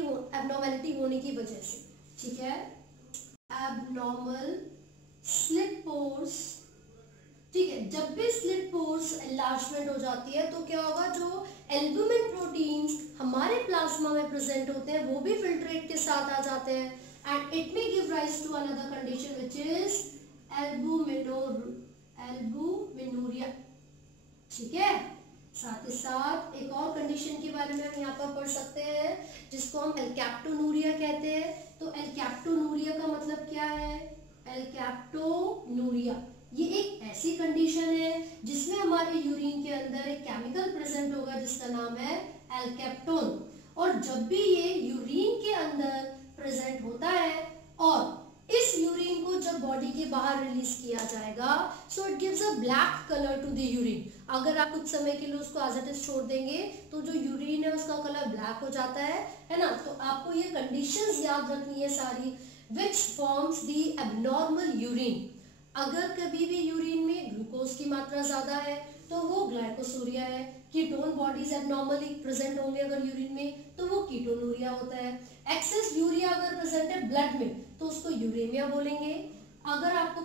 होने की वजह से, ठीक है, एबनॉर्मल स्लिट पोर्स, ठीक है। जब भी स्लिट पोर्स एनलार्जमेंट हो जाती है तो क्या होगा, जो एल्बुमिन प्रोटीन्स हमारे प्लाज्मा में प्रेजेंट होते हैं वो भी फिल्ट्रेट के साथ आ जाते हैं, and it may give rise to another condition which is albuminuria, ठीक है। साथ ही साथ एक और कंडीशन के बारे में हम यहाँ पर पढ़ सकते हैं जिसको हम एल्कैप्टोनूरिया कहते हैं। तो एल्कैप्टोनूरिया का मतलब क्या है, एल्कैप्टोनूरिया ये एक ऐसी कंडीशन है जिसमें हमारे यूरिन के अंदर एक केमिकल प्रेजेंट होगा जिसका नाम है एल्कैप्टोन, और जब भी ये यूरिन के अंदर प्रेजेंट होता है और इस यूरिन को जब बॉडी के बाहर रिलीज किया जाएगा, so it gives a black colour to the urine. अगर आप कुछ समय के लिए उसको एज इट इज छोड़ देंगे तो जो यूरिन है उसका कलर ब्लैक हो जाता है ना। तो आपको ये कंडीशंस याद रखनी है सारी, which forms the abnormal urine. अगर कभी भी यूरिन में ग्लूकोज की मात्रा ज्यादा है तो वो ग्लाइकोसूरिया है, कीटोन बॉडीज एबनॉर्मली प्रेजेंट होंगे अगर यूरिन में तो वो कीटोनूरिया होता है, एक्सेस यूरिया अगर प्रेजेंट है ब्लड में तो उसको यूरेमिया बोलेंगे। अगर आपको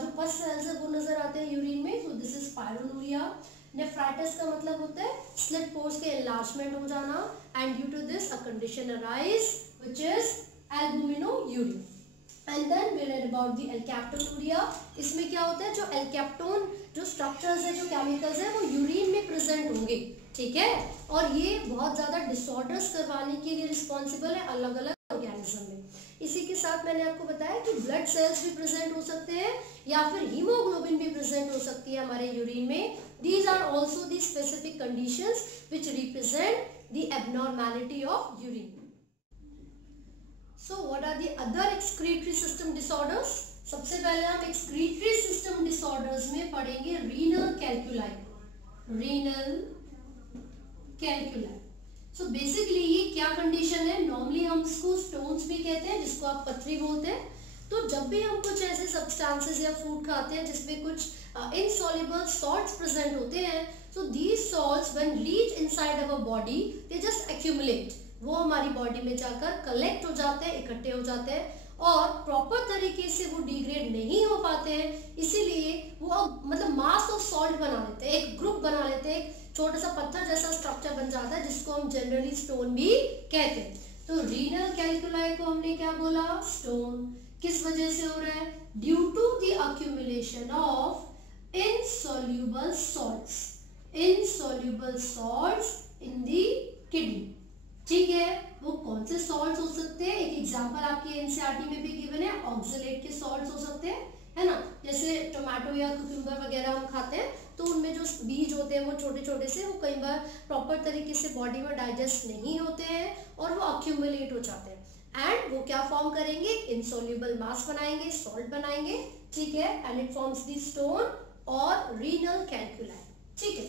जो पस सेल्स है वो नजर आते हैं यूरिन में, तो दिस इज पायरोनूरिया। नेफ्राइटिस का मतलब होता है स्लिट पोर्स के एनलार्जमेंट हो जाना, and due to this a condition arise which is albuminuria. And then we read about the alkaptonuria. इसमें क्या होता है, जो एल्कैप्टोन जो स्ट्रक्चर्स है, जो केमिकल्स है वो यूरिन में प्रेजेंट होंगे, ठीक है, और ये बहुत ज्यादा डिसऑर्डर्स करवाने के लिए रिस्पॉन्सिबल है अलग अलग ऑर्गेनिज्म में। इसी के साथ मैंने आपको बताया कि ब्लड सेल्स भी प्रेजेंट हो सकते हैं या फिर हीमोग्लोबिन भी प्रेजेंट हो सकती है हमारे यूरिन में। These are also the specific conditions which represent the abnormality of urine. So what are the other excretory system disorders? सबसे पहले हम excretory system disorders में पढ़ेंगे renal calculi, renal calculi। So basically ये क्या कंडीशन है, normally हम इसको स्टोन्स भी कहते हैं जिसको आप पथरी बोलते हैं। तो जब भी हम कुछ ऐसे सब्सटेंसेस या फूड खाते हैं जिसमें कुछ insoluble salts present होते हैं, so these salts when reach inside our body they just accumulate, वो हमारी बॉडी में जाकर कलेक्ट हो जाते हैं, इकट्ठे हो जाते हैं और प्रॉपर तरीके से वो डिग्रेड नहीं हो पाते हैं, इसीलिए वो मतलब मास ऑफ सॉल्ट बना लेते हैं, एक ग्रुप बना लेते हैं, एक छोटा सा पत्थर जैसा स्ट्रक्चर बन जाता है जिसको हम जनरली स्टोन भी कहते हैं। तो रीनल कैल्कुलाई को हमने क्या बोला, स्टोन। किस वजह से हो रहा है, due to the accumulation of insoluble salts, insoluble salts in the kidney, ठीक है। वो कौन से सॉल्ट्स हो सकते हैं, एक एग्जांपल आपके एनसीईआरटी में भी गिवन है, ऑक्सलेट के सॉल्ट्स हो सकते हैं, है ना। जैसे टोमेटो या कुकुम्बर वगैरह हम खाते हैं तो उनमें जो बीज होते हैं वो छोटे छोटे से, वो कई बार प्रॉपर तरीके से बॉडी में डाइजेस्ट नहीं होते हैं और वो अक्यूमुलेट हो जाते हैं एंड वो क्या फॉर्म करेंगे, इनसॉल्युबल मास बनाएंगे, सॉल्ट बनाएंगे, ठीक है, and it forms the stone और रीनल कैल्कुलाई, ठीक है।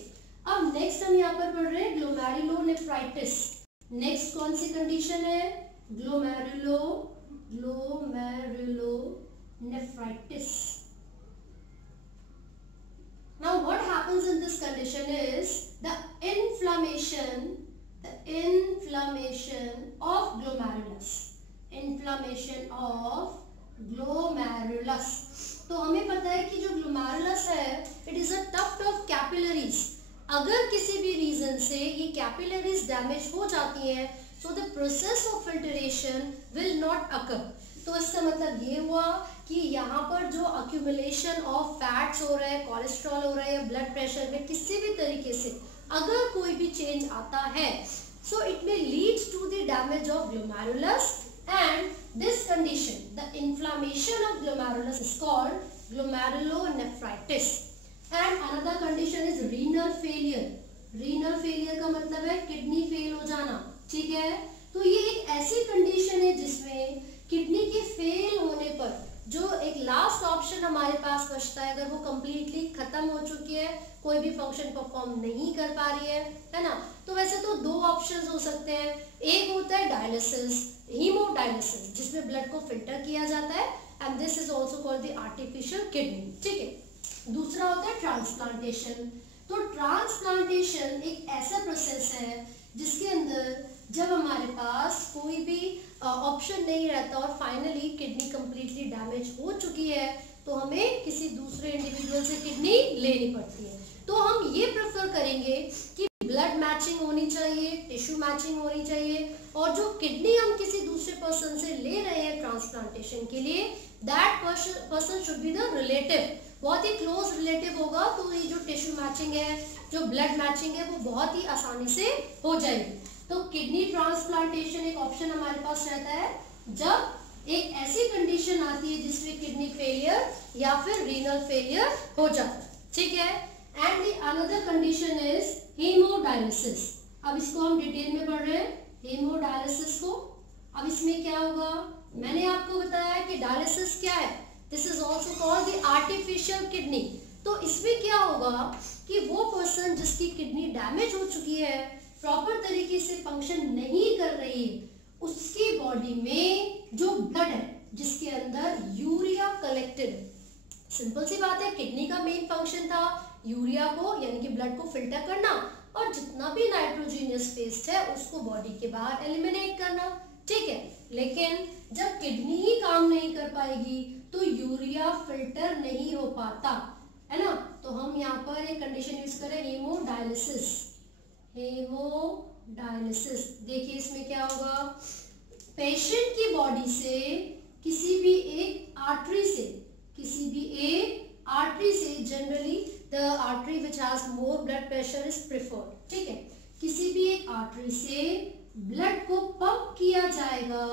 अब नेक्स्ट हम यहाँ पर पढ़ रहे हैं ग्लोमेरुलोनेफ्राइटिस। नेक्स्ट कौन सी कंडीशन है, glomerulonephritis. Now what happens in this condition is the inflammation of glomerulus, inflammation of glomerulus। तो हमें पता है कि जो glomerulus है it is a tuft of capillaries। अगर किसी भी रीजन से ये कैपिलरीज डैमेज हो जाती हैं so the process of filtration will not occur. तो इसका मतलब ये हुआ कि यहाँ पर जो accumulation of fats हो रहा है, कोलेस्ट्रॉल हो रहा है या ब्लड प्रेशर में किसी भी तरीके से अगर कोई भी चेंज आता है, so it may lead to the damage of glomerulus, and this condition, the inflammation of glomerulus is called glomerulonephritis. And another condition is renal failure. renal failure का मतलब है किडनी फेल हो जाना, ठीक है। तो ये एक ऐसी कंडीशन है जिसमें किडनी के फेल होने पर जो एक लास्ट ऑप्शन हमारे पास बचता है, अगर वो कम्प्लीटली खत्म हो चुकी है, कोई भी फंक्शन परफॉर्म नहीं कर पा रही है ना, तो वैसे तो दो ऑप्शंस हो सकते हैं। एक होता है डायलिसिस, हीमोडायलिसिस, जिसमें ब्लड को फिल्टर किया जाता है, and this is also called the artificial kidney, ठीक है। दूसरा होता है ट्रांसप्लांटेशन। तो ट्रांसप्लांटेशन एक ऐसा प्रोसेस है जिसके अंदर जब हमारे पास कोई भी ऑप्शन नहीं रहता और फाइनली किडनी कंप्लीटली डैमेज हो चुकी है, तो हमें किसी दूसरे इंडिविजुअल से किडनी लेनी पड़ती है। तो हम ये प्रेफर करेंगे कि ब्लड मैचिंग होनी चाहिए, टिश्यू मैचिंग होनी चाहिए, और जो किडनी हम किसी दूसरे पर्सन से ले रहे हैं ट्रांसप्लांटेशन के लिए, that person should be the relative, बहुत ही क्लोज रिलेटिव होगा। तो ये जो टिश्यू मैचिंग है, जो ब्लड मैचिंग है, वो बहुत ही आसानी से हो जाएगी। तो किडनी ट्रांसप्लांटेशन एक ऑप्शन हमारे पास रहता है जब एक ऐसी कंडीशन आती है जिसमें किडनी फेलियर या फिर रीनल फेलियर हो जाता है, ठीक है। And the another condition is haemodialysis. अब इसको हम डिटेल में पढ़ रहे हैं, हीमोडायलिसिस को। अब इसमें क्या होगा, मैंने आपको बताया कि डायलिसिस क्या है, this is also called the artificial kidney. तो इसमें क्या होगा कि वो पर्सन जिसकी किडनी डैमेज हो चुकी है, प्रॉपर तरीके से फंक्शन नहीं कर रही है, उसकी बॉडी में जो ब्लड है जिसके अंदर यूरिया कलेक्टेड है, सिंपल सी बात है, किडनी का मेन फंक्शन था यूरिया को यानी कि ब्लड को फिल्टर करना और जितना भी नाइट्रोजीनियस वेस्ट है उसको बॉडी के बाहर एलिमिनेट करना, ठीक है। लेकिन जब किडनी ही काम नहीं कर पाएगी तो यूरिया फिल्टर नहीं हो पाता, है ना। तो हम यहाँ पर एक कंडीशन यूज करें, हीमोडायलिसिस। हेमोडायलिसिस, देखिए इसमें क्या होगा, पेशेंट की बॉडी से किसी भी एक आर्टरी से generally the artery which has more blood pressure is preferred, ठीक है। किसी भी एक आर्टरी से ब्लड को पंप किया जाएगा,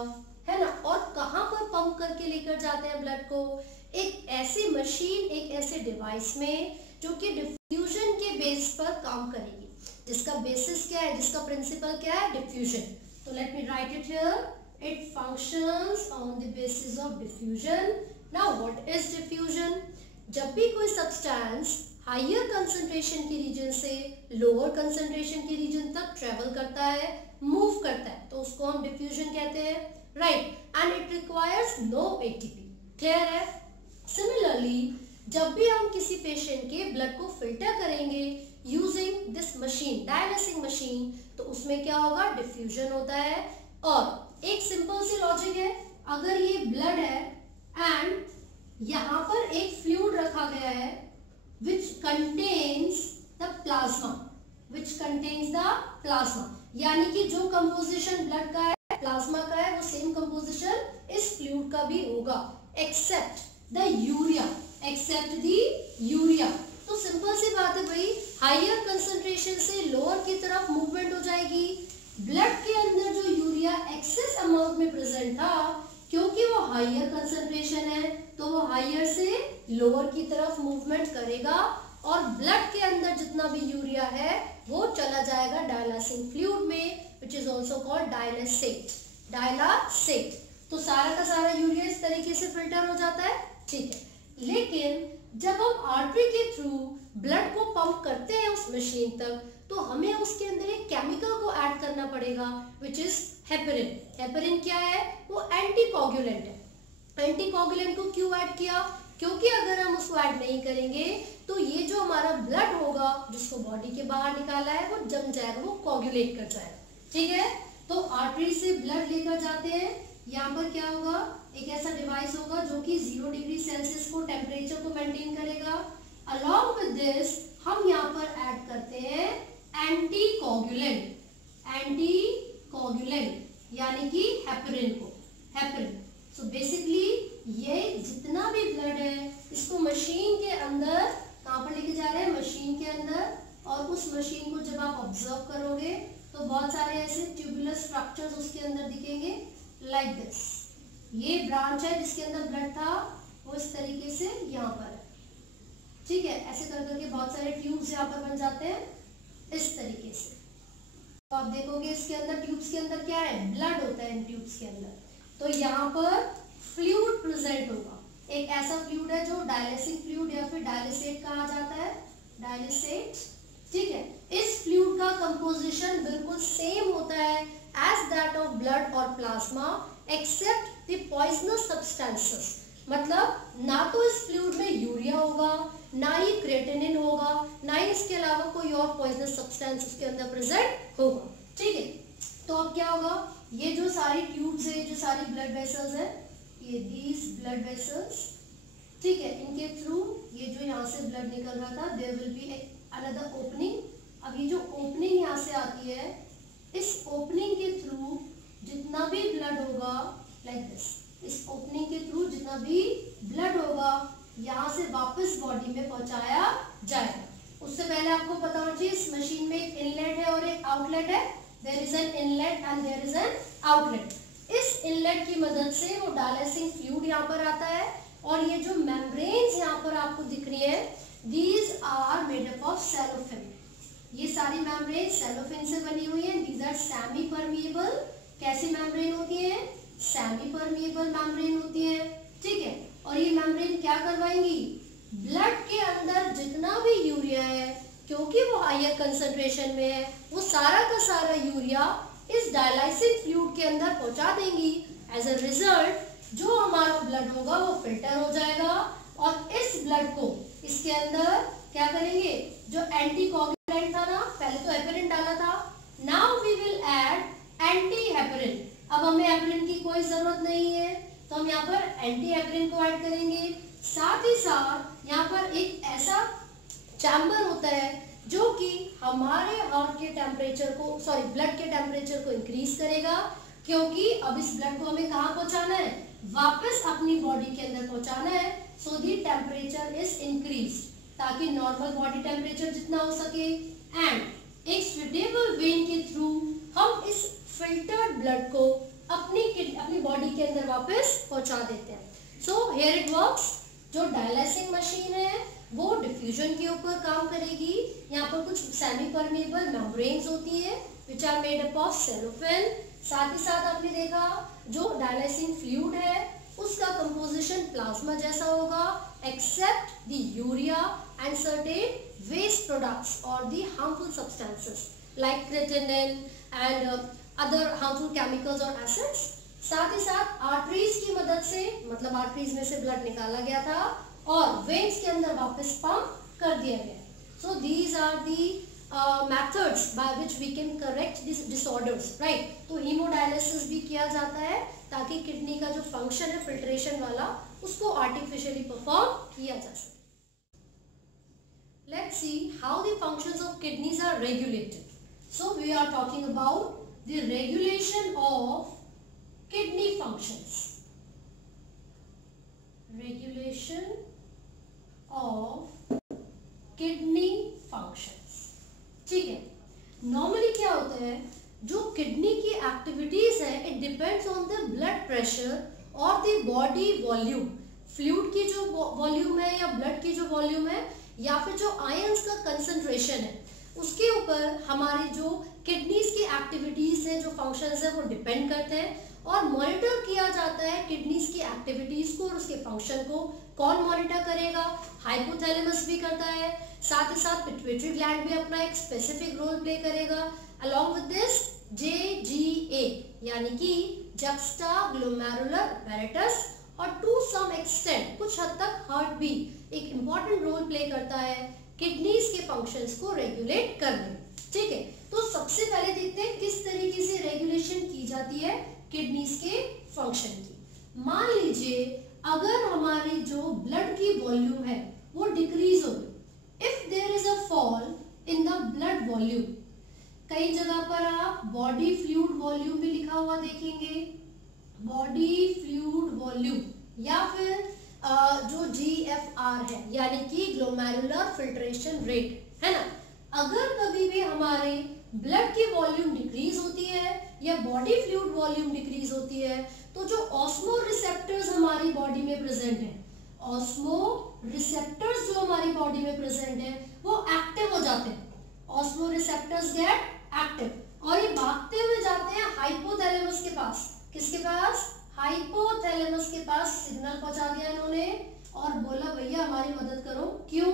है ना। और कहाँ पर पंप करके लेकर जाते हैं ब्लड को, एक ऐसी मशीन, एक ऐसे डिवाइस में जो कि डिफ्यूजन के बेस पर काम करेगी, जिसका बेसिस क्या है, जिसका प्रिंसिपल क्या है, डिफ्यूजन। तो late me write it here, it functions on the basis of diffusion. Now what is diffusion, जब भी कोई सब्सटेंस हायर कंसंट्रेशन के रीजन से लोअर कंसंट्रेशन के रीजन तक ट्रेवल करता है, मूव करता है, तो उसको हम डिफ्यूजन कहते हैं, right. And it requires no ATP, clear है। सिमिलरली जब भी हम किसी पेशेंट के ब्लड को फिल्टर करेंगे using this machine, dialysing machine, तो उसमें क्या होगा, डिफ्यूजन होता है। और एक सिंपल सी लॉजिक है, अगर ये ब्लड है एंड यहाँ पर एक फ्लूइड रखा गया है which contains the plasma, यानी कि जो कंपोजिशन ब्लड का है, प्लाज्मा का है, वो सेम कंपोजिशन इस फ्लूइड का भी होगा, एक्सेप्ट द यूरिया। तो सिंपल सी बात है भाई, हायर कंसंट्रेशन से लोअर की तरफ मूवमेंट हो जाएगी। ब्लड के अंदर जो यूरिया एक्सेस अमाउंट में प्रेजेंट था, क्योंकि वो हायर कंसंट्रेशन है, तो वो हायर से लोअर की तरफ मूवमेंट करेगा और ब्लड के अंदर जितना भी यूरिया है वो चला जाएगा डायलिसिंग फ्लूइड में, which is also called डायलासेट। तो सारा का सारा यूरिया इस तरीके से फिल्टर हो जाता है, ठीक है। लेकिन जब हम आर्टरी के थ्रू ब्लड को पंप करते हैं उस मशीन तक, तो हमें उसके अंदर एक केमिकल को ऐड करना पड़ेगा, विच इज हेपेरिन। हेपेरिन क्या है, वो एंटीकोगुलेंट है। एंटीकोगुलेंट को क्यों ऐड किया, क्योंकि अगर हम उसको ऐड नहीं करेंगे तो ये जो हमारा ब्लड होगा जिसको बॉडी के बाहर निकाला है, वो जम जाएगा, वो कोगुलेट कर जाएगा, ठीक है। तो आर्टरी से ब्लड लेकर जाते हैं, यहाँ पर क्या होगा, एक ऐसा डिवाइस होगा जो कि 0 डिग्री सेल्सियस को टेम्परेचर को मेंटेन करेगा। अलॉन्ग विद दिस हम यहाँ पर ऐड करते हैं एंटीकोगुलेंट। यानी कि हेपरिन को, हेपरिन। सो बेसिकली ये जितना भी ब्लड है इसको मशीन के अंदर कहाँ पर लेके जा रहे हैं, मशीन के अंदर, और उस मशीन को जब आप ऑब्जर्व करोगे तो बहुत सारे ऐसे ट्यूबुलर स्ट्रक्चर्स उसके अंदर दिखेंगे लाइक दिस। ये ब्रांच है जिसके अंदर ब्लड था, वो इस तरीके से यहाँ पर है, ठीक है। ऐसे कर करके बहुत सारे ट्यूब्स यहाँ पर बन जाते हैं इस तरीके से। तो आप देखोगे इसके अंदर ट्यूब्स के अंदर क्या है, ब्लड होता है इन ट्यूब्स के अंदर। तो यहाँ पर फ्लूइड प्रेजेंट होगा, एक ऐसा फ्लूइड है जो डायलिसिक फ्लूइड या फिर डायलिसेट कहा जाता है, डायलिसेट, ठीक है। इस फ्लूइड का कंपोजिशन बिल्कुल सेम होता है एज दैट ऑफ ब्लड और plasma except the poisonous substances. मतलब ना तो इस फ्लूइड में यूरिया होगा, ना ही क्रेटिनिन होगा, ना ही इसके अलावा कोई और पॉइजनस सब्सटेंस उसके अंदर प्रेजेंट होगा, ठीक है। तो अब क्या होगा, ये जो सारी ट्यूब्स है, जो सारी ब्लड वेसल्स है, ये दीज ब्लड वेसल्स, ठीक है, इनके थ्रू ये जो यहाँ से ब्लड निकल रहा था, there will be another opening. अब ये जो ओपनिंग यहाँ से आती है, इस ओपनिंग के थ्रू जितना भी ब्लड होगा लाइक दिस, इस ओपनिंग के थ्रू जितना भी ब्लड होगा यहाँ से वापस बॉडी में पहुंचाया जाएगा। उससे पहले आपको पता होना चाहिए इस मशीन में एक इनलेट है और एक आउटलेट है। There is an inlet and there is an outlet. इस इनलेट की मदद से वो डायलिसिंग फ्लूइड यहाँ पर आता है, और ये जो मेम्ब्रेन्स यहाँ पर आपको दिख रही है, these are made up of cellophane. ये सारी मेम्ब्रेन सेलोफिन से बनी हुई है। These are semi permeable. कैसी मेम्ब्रेन होती है, सेमी परमिएबल मेम्ब्रेन होती है, ठीक है। और ये मेम्ब्रेन क्या करवाएंगी, ब्लड के अंदर जितना भी यूरिया है, क्योंकि वो हायर कंसंट्रेशन में है, वो सारा का सारा यूरिया इस डायलाइसिंग फ्लूइड के अंदर पहुंचा देंगी। एज अ रिजल्ट जो हमारा ब्लड होगा वो फिल्टर हो जाएगा, और इस ब्लड को इसके अंदर क्या करेंगे, जो एंटीकोगुलेंट था ना, पहले तो हेपरिन डाला था, now we will add anti heparin. अब हमें हेपरिन की कोई जरूरत नहीं है, तो हम यहाँ पर एंटी हेपरिन को ऐड करेंगे। साथ ही साथ यहाँ पर एक ऐसा चैम्बर होता है जो कि हमारे हार्ट के टेम्परेचर को, सॉरी ब्लड के टेम्परेचर को इंक्रीज करेगा, क्योंकि अब इस ब्लड को हमें कहाँ पहुंचाना है, वापस अपनी बॉडी के अंदर पहुंचाना है। सो दी टेम्परेचर इज इंक्रीज, ताकि नॉर्मल बॉडी टेम्परेचर जितना हो सके। एंड एक सुटेबल वेन के थ्रू हम इस फिल्टर्ड ब्लड को अपनी बॉडी के अंदर वापस पहुंचा देते हैं। So here it works. जो डायलिसिंग मशीन है वो डिफ्यूजन के ऊपर काम करेगी। यहाँ पर कुछ सेमी परमेबल मेम्ब्रेन्स होती है which are made up of cellophane. साथ ही साथ आपने देखा जो डायलिसिंग फ्लूइड है उसका कंपोजिशन प्लाज्मा जैसा होगा, except the urea and certain waste products और the harmful substances like creatinine and other harmful chemicals और एसिड्स। साथ ही साथ आर्टरीज की मदद से, मतलब आर्टरीज में से ब्लड निकाला गया था और वेन्स के अंदर वापस पंप कर दिया गया। So these are the methods by which we can correct these disorders, right? तो हीमोडायलिसिस भी किया जाता है ताकि किडनी का जो फंक्शन है फिल्ट्रेशन वाला उसको आर्टिफिशियली परफॉर्म किया जा सके। Let's see how the functions of kidneys are regulated. So we are talking about the regulation of kidney functions. Regulation of kidney functions. ठीक है, नॉर्मली क्या होता है, जो किडनी की एक्टिविटीज है it depends on the blood pressure और the body volume. Fluid की जो वॉल्यूम है या ब्लड की जो वॉल्यूम है या फिर जो आयंस का कंसंट्रेशन है उसके ऊपर हमारी जो किडनीज की एक्टिविटीज है, जो फंक्शंस है वो डिपेंड करते हैं। और मॉनिटर किया जाता है किडनीज की एक्टिविटीज को और उसके फंक्शन को। कौन मॉनिटर करेगा, हाइपोथैलेमस भी करता है, साथ ही साथ पिट्यूटरी ग्लैंड भी अपना एक स्पेसिफिक रोल प्ले करेगा। अलॉन्ग विद दिस JGA यानी कि जक्स्टाग्लोमेरुलर apparatus, और टू सम एक्सटेंट कुछ हद तक हार्ट भी एक इम्पॉर्टेंट रोल प्ले करता है किडनीज के फंक्शंस को रेगुलेट करने। ठीक है, तो सबसे पहले देखते हैं किस तरीके से रेगुलेशन की जाती है किडनीज के फंक्शन की। मान लीजिए अगर हमारी जो ब्लड की वॉल्यूम है वो डिक्रीज हो गई, if there is a fall in the blood volume, कई जगह पर आप बॉडी फ्लूइड वॉल्यूम भी लिखा हुआ देखेंगे, बॉडी फ्लूइड वॉल्यूम, या फिर जो GFR है यानी कि ग्लोमेरुलर फिल्ट्रेशन रेट, है ना। अगर कभी भी हमारे ब्लड की वॉल्यूम डिक्रीज होती है या बॉडी फ्लूइड वॉल्यूम डिक्रीज होती है तो जो ऑस्मो रिसेप्टर्स हमारी बॉडी में प्रेजेंट है, ऑस्मो रिसेप्टर्स जो हमारी बॉडी में प्रेजेंट है वो एक्टिव हो जाते हैं, ऑस्मो रिसेप्टर्स गेट एक्टिव और ये भागते हुए जाते हैं हाइपोथैलेमस के पास। किसके पास? हाइपोथैलेमस के पास सिग्नल पहुंचा दिया इन्होंने और बोला भैया हमारी मदद करो। क्यों?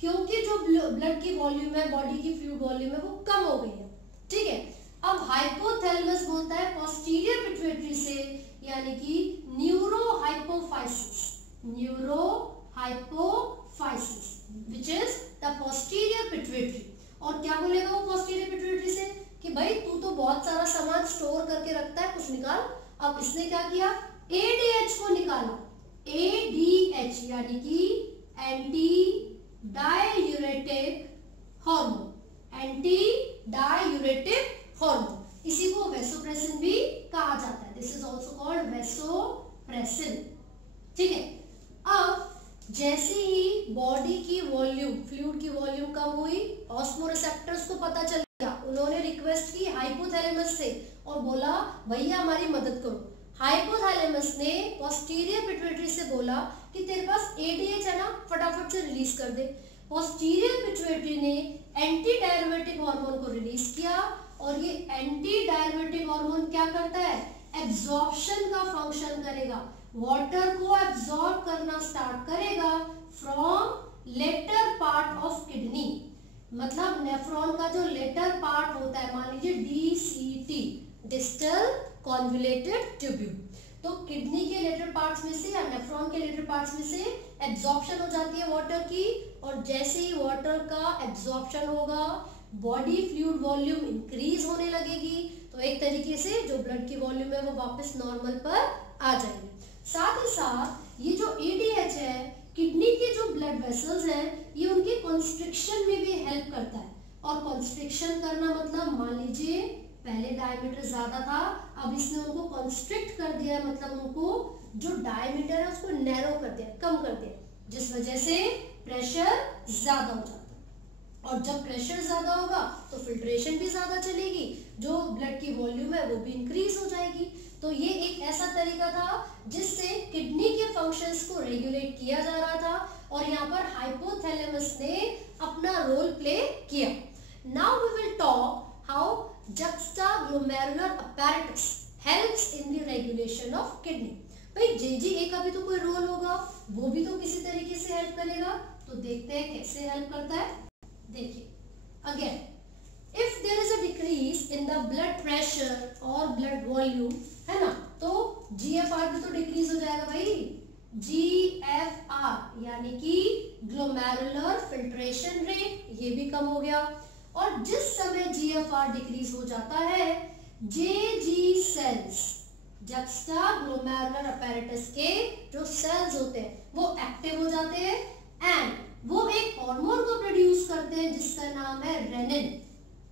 क्योंकि जो ब्लड की वॉल्यूम है, बॉडी की फ्लूइड वॉल्यूम है वो कम हो गई है, ठीक है। अब हाइपोथैलेमस बोलता है पोस्टीरियर पिट्यूटरी से, यानी कि neuro hypophysis, neuro hypophysis which is the posterior pituitary. और क्या बोलेगा वो पोस्टीरियर पिट्यूटरी से कि भाई तू तो बहुत सारा सामान स्टोर करके रखता है, कुछ निकाल। अब इसने क्या किया? ADH को निकाला, ADH यानी कि anti diuretic hormone, anti diuretic hormone, इसी को वेसोप्रेसिन भी कहा जाता है। This is also called vasopressin, ठीक है। अब जैसे ही बॉडी की वॉल्यूम, फ्लूइड की वॉल्यूम कम हुई, ऑस्मोरिसेप्टर्स को पता चल गया, उन्होंने रिक्वेस्ट की हाइपोथैलेमस से और बोला भैया हमारी मदद करो। हाइपोथैलेमस ने पोस्टीरियर पिट्यूटरी से बोला कि तेरे पास ADH है ना, फटाफट से रिलीज कर दे। पोस्टीरियर पिट्यूटरी ने एंटी डाययूरेटिक हार्मोन को रिलीज किया और ये एंटी डाययूरेटिक हार्मोन क्या करता है? एब्जॉर्प्शन का फंक्शन करेगा, वाटर को एब्जॉर्ब करना स्टार्ट करेगा from later part of kidney, मतलब नेफ्रॉन का जो लेटर पार्ट होता है, मान लीजिए DCT, डिस्टल कॉन्वोल्यूटेड ट्यूब्यूल, तो किडनी के लेटर पार्ट्स में से या नेफ्रॉन के लेटर पार्ट्स में से एब्जॉर्प्शन हो जाती है वाटर की, और जैसे ही वाटर का एब्जॉर्प्शन होगा बॉडी फ्लूइड वॉल्यूम इंक्रीज होने लगेगी, तो एक तरीके से जो ब्लड की वॉल्यूम है वो वापस नॉर्मल पर आ जाएगी। साथ ही साथ ये जो ADH है, किडनी के जो ब्लड वेसल्स हैं ये उनके कंस्ट्रिक्शन में भी हेल्प करता है। और कंस्ट्रिक्शन करना मतलब मान लीजिए पहले डायमीटर ज्यादा था, अब इसने उनको कंस्ट्रिक्ट कर दिया, मतलब उनको जो डायमीटर है उसको नैरो कर दिया, कम कर दिया, जिस वजह से प्रेशर ज्यादा हो जाता है। और जब प्रेशर ज्यादा होगा तो फिल्ट्रेशन भी ज्यादा चलेगी, जो ब्लड की वॉल्यूम है वो भी इंक्रीज हो जाएगी। तो ये एक ऐसा तरीका था जिससे किडनी के फंक्शंस को रेगुलेट किया जा रहा था और यहाँ पर हाइपोथैलेमस ने अपना रोल प्ले किया। Now we will talk how juxtaglomerular apparatus helps in the regulation of kidney। भाई JGA का भी तो कोई रोल होगा, वो भी तो किसी तरीके से हेल्प करेगा, तो देखते हैं कैसे हेल्प करता है। देखिए again, if there is a decrease in the blood pressure or blood volume, है ना, तो GFR भी तो डिक्रीज हो जाएगा भाई। GFR यानी कि ग्लोमेरुलर फिल्ट्रेशन रेट, ये भी कम हो गया। और जिस समय GFR डिक्रीज हो जाता है, JG सेल्स, juxtaglomerular apparatus के जो सेल्स होते हैं वो एक्टिव हो जाते हैं एंड वो एक हार्मोन को प्रोड्यूस करते हैं जिसका नाम है रेनिन।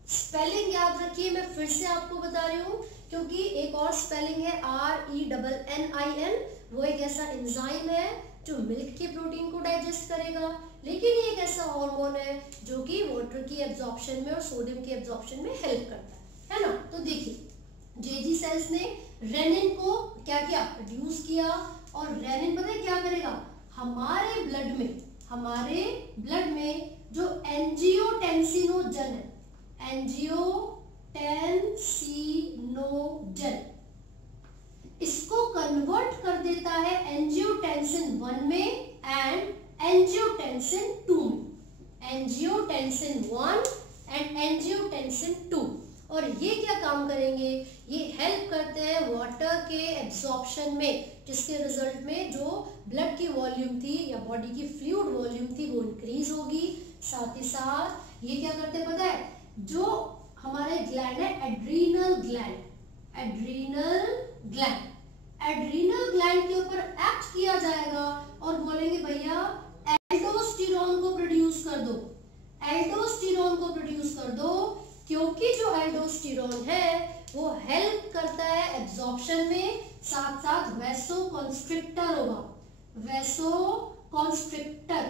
स्पेलिंग याद रखिए, मैं फिर से आपको बता रही हूँ क्योंकि एक और स्पेलिंग है RENNIN। वो एक ऐसा एंजाइम है जो मिल्क के प्रोटीन को डाइजेस्ट करेगा, लेकिन ये एक ऐसा हार्मोन है जो कि वाटर की एब्जॉर्प्शन में और सोडियम की एब्जॉर्प्शन में हेल्प करता है ना। तो देखिए जेजी सेल्स ने रेनिन को क्या किया? प्रोड्यूस किया। और रेनिन पता है क्या करेगा? हमारे ब्लड में जो एंजियोटेंसिनोजन है, एंजियोटेंसिनोजन, इसको कन्वर्ट कर देता है एंजियोटेंसिन 1 में एंड एंजियोटेंसिन 2 में। Angiotensin 1 and angiotensin 2। और ये क्या काम करेंगे? ये हेल्प करते हैं वाटर के एब्जॉर्प्शन में, जिसके रिजल्ट में जो ब्लड की वॉल्यूम थी या बॉडी की फ्लूइड वॉल्यूम थी वो इंक्रीज होगी। साथ ही साथ ये क्या करते हैं पता है? जो हमारे ग्लैंड है एड्रीनल ग्लैंड के ऊपर एक्ट किया जाएगा और बोलेंगे भैया एल्डोस्टेरोन को प्रोड्यूस कर दो, क्योंकि जो एल्डोस्टेरोन है वो हेल्प करता है एब्जॉर्प्शन में, साथ साथ वैसोकॉन्स्ट्रिक्टर होगा, वैसोकॉन्स्ट्रिक्टर।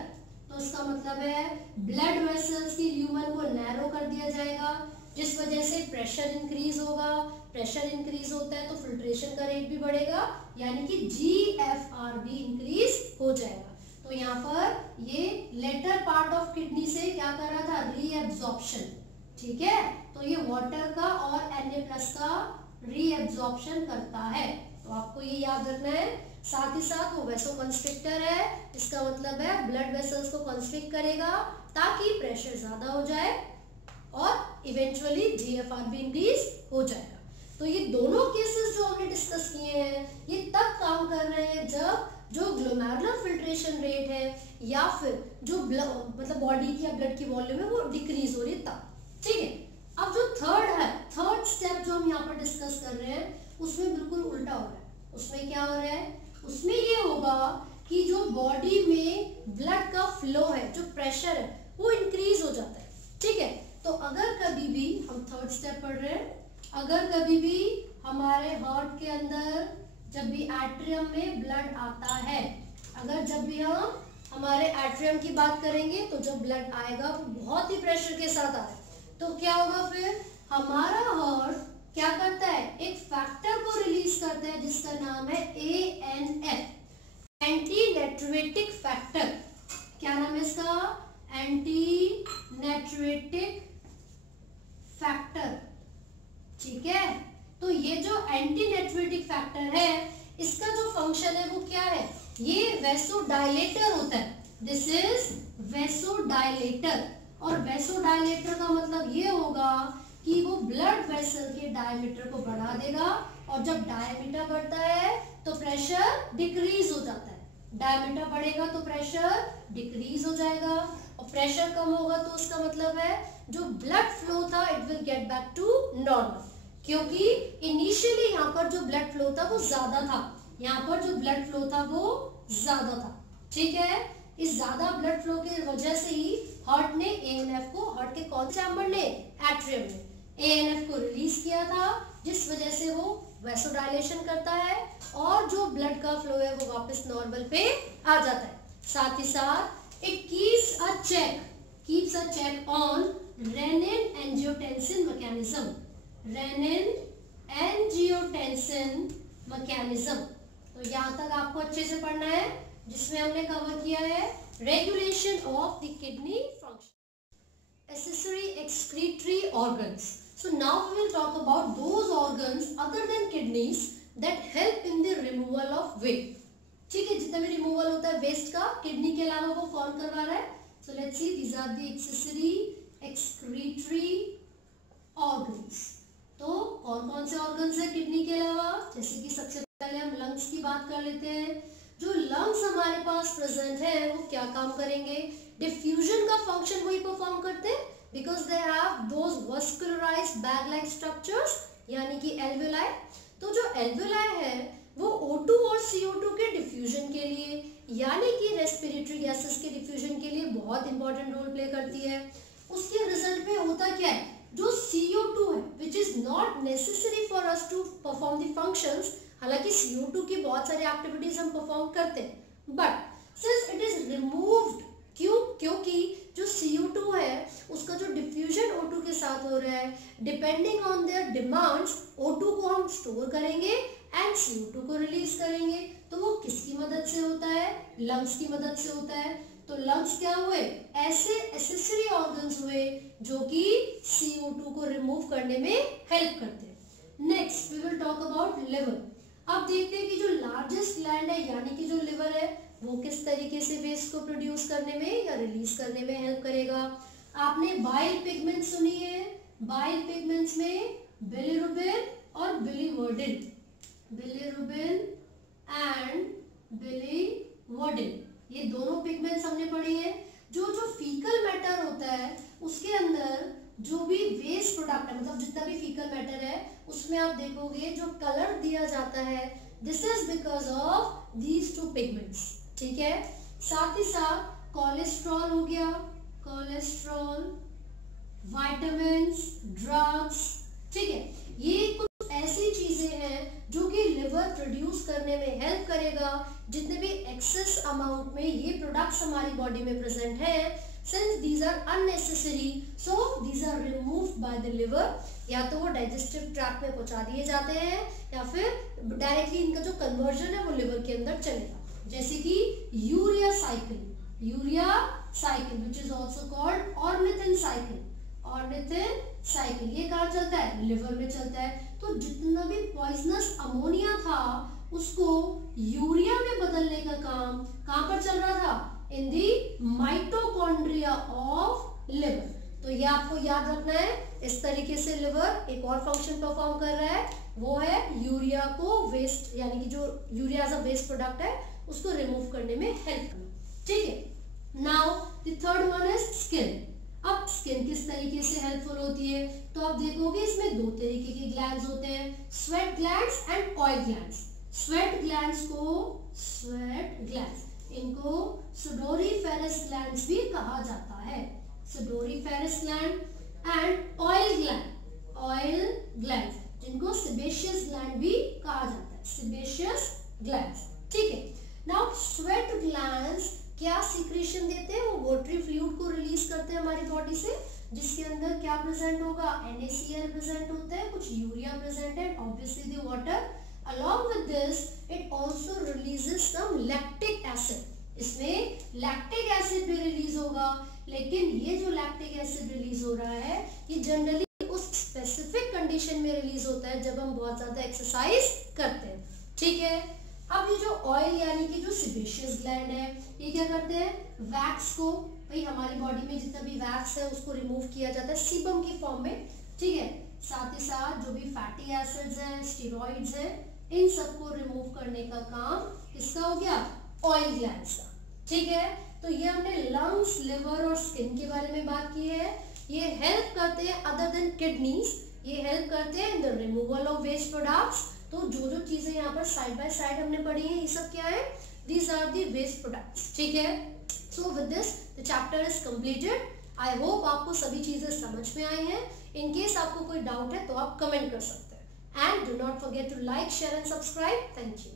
तो इसका मतलब है ब्लड वेसल्स की ल्यूमन को नैरो कर दिया जाएगा, जिस वजह से प्रेशर इंक्रीज होगा। प्रेशर इंक्रीज होता है तो फिल्ट्रेशन का रेट भी बढ़ेगा, यानी कि GFR भी इंक्रीज हो जाएगा। तो यहाँ पर ये लेटर पार्ट ऑफ किडनी से क्या कर रहा था, रीएब्जॉर्प्शन, ठीक है। तो ये वाटर का और Na+ का रीएब्जॉर्प्शन करता है, तो आपको ये याद रखना है। साथ ही साथ वो वैसोकॉन्स्ट्रिक्टर है, इसका मतलब है ब्लड वेसल्स को कॉन्स्ट्रिक्ट करेगा ताकि प्रेशर ज्यादा हो जाए और इवेंचुअली GFR भी इंक्रीज हो जाएगा। तो ये दोनों केसेस जो हमने डिस्कस किए हैं ये तब काम कर रहे हैं जब जो ग्लोमेरुलर फिल्ट्रेशन रेट है या फिर जो मतलब बॉडी की या ब्लड की वॉल्यूम है वो डिक्रीज हो रही है तब, ठीक है। अब जो थर्ड स्टेप जो हम यहाँ पर डिस्कस कर रहे हैं उसमें बिल्कुल उल्टा हो रहा है। उसमें क्या हो रहा है, उसमें ये होगा कि जो बॉडी में ब्लड का फ्लो है, जो प्रेशर है वो इंक्रीज हो जाता है, ठीक है। तो अगर कभी भी हम थर्ड स्टेप पढ़ रहे हैं, अगर कभी भी हमारे हार्ट के अंदर जब भी एट्रियम में ब्लड आता है, अगर जब भी हम हमारे एट्रियम की बात करेंगे तो जब ब्लड आएगा वो बहुत ही प्रेशर के साथ आ रहा है, तो क्या होगा, फिर हमारा हार्ट क्या करता है, एक फैक्टर को रिलीज करता है जिसका नाम है ANF, एंटी नेट्रिटिक फैक्टर। क्या नाम है इसका, एंटी नेट्रिटिक फैक्टर, ठीक है। तो ये जो एंटी नेट्रिटिक फैक्टर है इसका जो फंक्शन है वो क्या है, ये वैसोडाइलेटर होता है, दिस इज वैसोडाइलेटर। और वैसोडाइलेटर का मतलब ये होगा कि वो ब्लड वेसल के डायमीटर को बढ़ा देगा, और जब डायमीटर बढ़ता है तो प्रेशर डिक्रीज हो जाता है, डायमीटर बढ़ेगा तो प्रेशर डिक्रीज हो जाएगा, और प्रेशर कम होगा तो उसका मतलब है जो ब्लड फ्लो था it will get back to normal, क्योंकि इनिशियली यहाँ पर जो ब्लड फ्लो था वो ज्यादा था, यहाँ पर जो ब्लड फ्लो था वो ज्यादा था, ठीक है। इस ज्यादा ब्लड फ्लो की वजह से ही हार्ट ने ANF को, हार्ट के कौन चैम्बर ने, एट्रियम ने ANF को रिलीज किया था, जिस वजह से वो वैसोडाइलेशन करता है और जो ब्लड का फ्लो है वो वापस नॉर्मल पे आ जाता है। साथ ही साथ it keeps a check on renin angiotensin mechanism, renin angiotensin mechanism. तो यहाँ तक आपको अच्छे से पढ़ना है, जिसमें हमने कवर किया है regulation of the kidney function, accessory excretory organs. So now we will talk about those organs other than kidneys that help in the removal of waste. ठीक है, जितना भी रिमूवल होता है वेस्ट का किडनी के अलावा वो कौन करवा रहा है, so let's see, these are the accessory excretory organs. तो कौन कौन से ऑर्गन्स है किडनी के अलावा, जैसे कि सबसे पहले हम लंग्स की बात कर लेते हैं। जो लंग्स हमारे पास प्रेजेंट है वो क्या काम करेंगे, डिफ्यूजन का फंक्शन वही परफॉर्म करते हैं, because they have those vascularized bag like structures, यानी कि एल्वेलाई। तो जो एल्वेलाई है वो O2 और CO2 के डिफ्यूजन के लिए, यानी कि रेस्पिरेटरी गैसेस के डिफ्यूजन के लिए बहुत इंपॉर्टेंट रोल प्ले करती है। उसके रिजल्ट में होता क्या है, जो CO2 है which is not necessary for us to perform the functions, हालांकि CO2 की बहुत सारी एक्टिविटीज हम परफॉर्म करते हैं, but since it is removed, क्यों, क्योंकि जो CO2 है उसका जो डिफ्यूजन O2 के साथ हो रहा है, depending on their demands O2 को हम स्टोर करेंगे एंड CO2 को रिलीज करेंगे। तो वो किसकी मदद से होता है, लंग्स की मदद से होता है। तो लंग्स क्या हुए, ऐसे एसेसरी ऑर्गन्स हुए जो कि CO2 को रिमूव करने में हेल्प करते हैं। Next we will talk about liver. अब देखते हैं कि जो लार्जेस्ट ग्लैंड है यानी कि जो लिवर है वो किस तरीके से वेस्ट को प्रोड्यूस करने में या रिलीज करने में हेल्प करेगा। आपने बाइल पिगमेंट सुनी है, बाइल पिगमेंट्स में बिलिरुबिन और बिलीवर्डिन, बिलिरुबिन एंड बिलीवर्डिन, ये दोनों पिगमेंट्स हमने पढ़ी हैं। जो फीकल मैटर होता है उसके अंदर जो भी वेस्ट प्रोडक्ट है, मतलब जितना भी फीकल मैटर है उसमें आप देखोगे जो कलर दिया जाता है, this is because of these two pigments, ठीक है। साथ ही साथ कोलेस्ट्रॉल हो गया, कोलेस्ट्रॉल, विटामिन्स, ड्रग्स, ठीक है। ये कुछ ऐसी चीजें हैं जो कि लिवर प्रोड्यूस करने में हेल्प करेगा। जितने भी एक्सेस अमाउंट में ये प्रोडक्ट्स हमारी बॉडी में प्रेजेंट है, since these are unnecessary, so these are removed by the liver. या तो वो डाइजेस्टिव ट्रैक्ट में पहुंचा दिए जाते हैं या फिर डायरेक्टली इनका जो कन्वर्जन है वो लिवर के अंदर चलेगा। जैसे कि urea cycle which is also called ornithine cycle. Ornithine cycle ये कहाँ चलता है? लिवर में चलता है। तो जितना भी पॉइजनस अमोनिया था उसको यूरिया में बदलने का काम कहाँ पर चल रहा था? इन दी माइटोकॉन्ड्रिया ऑफ लिवर। तो ये आपको याद रखना है। इस तरीके से लिवर एक और फंक्शन परफॉर्म कर रहा है, वो है यूरिया को वेस्ट, यानी कि जो urea as a waste product है उसको रिमूव करने में हेल्प करना, ठीक है। Now the third one is skin. अब स्किन किस तरीके से हेल्पफुल होती है? तो आप देखोगे इसमें दो तरीके के ग्लैंड्स होते हैं, sweat glands and oil glands. Sweat glands इनको सुडोरीफेरस ग्लैंड्स भी कहा जाता है। Sudoriferous gland and oil gland जिनको सेबेशियस ग्लैंड भी कहा जाता है, सेबेशियस ग्लैंड्स, ठीक है। नाउ स्वेट ग्लैंड्स क्या सीक्रेशन देते हैं? वो वाटरी फ्लूइड को रिलीज करते हैं हमारी बॉडी से, जिसके अंदर क्या प्रेजेंट होगा? NaCl प्रेजेंट होता है, कुछ यूरिया प्रेजेंट है, obviously the water. Along with this, it also releases some lactic acid. इसमें लैक्टिक एसिड भी रिलीज होगा, लेकिन ये जो लैक्टिक एसिड रिलीज हो रहा है ये जनरली उस स्पेसिफिक कंडीशन में रिलीज होता है जब हम बहुत ज्यादा एक्सरसाइज करते हैं, ठीक है। अब ये जो ऑयल यानी कि जो सेबेशियस ग्लैंड है ये क्या करते हैं? वैक्स को, भाई हमारी बॉडी में जितना भी वैक्स है उसको रिमूव किया जाता है सीबम की फॉर्म में, ठीक है। साथ ही साथ जो भी फैटी एसिड्स हैं, स्टेरॉइड्स हैं, इन सबको रिमूव करने का काम किसका हो गया? ऑयल ग्लैंड्स का, ठीक है। तो ये हमने लंग्स, लिवर और स्किन के बारे में बात की है। ये हेल्प करते हैं अदर देन किडनीज, ये हेल्प करते हैं in the removal of waste products. तो जो जो चीजें यहाँ पर साइड बाय साइड हमने पढ़ी है ये सब क्या है? These are the waste products, ठीक है। So with this the chapter is completed. I hope आपको सभी चीजें समझ में आई हैं। इन केस आपको कोई डाउट है तो आप कमेंट कर सकते हैं। And do not forget to like, share and subscribe. Thank you.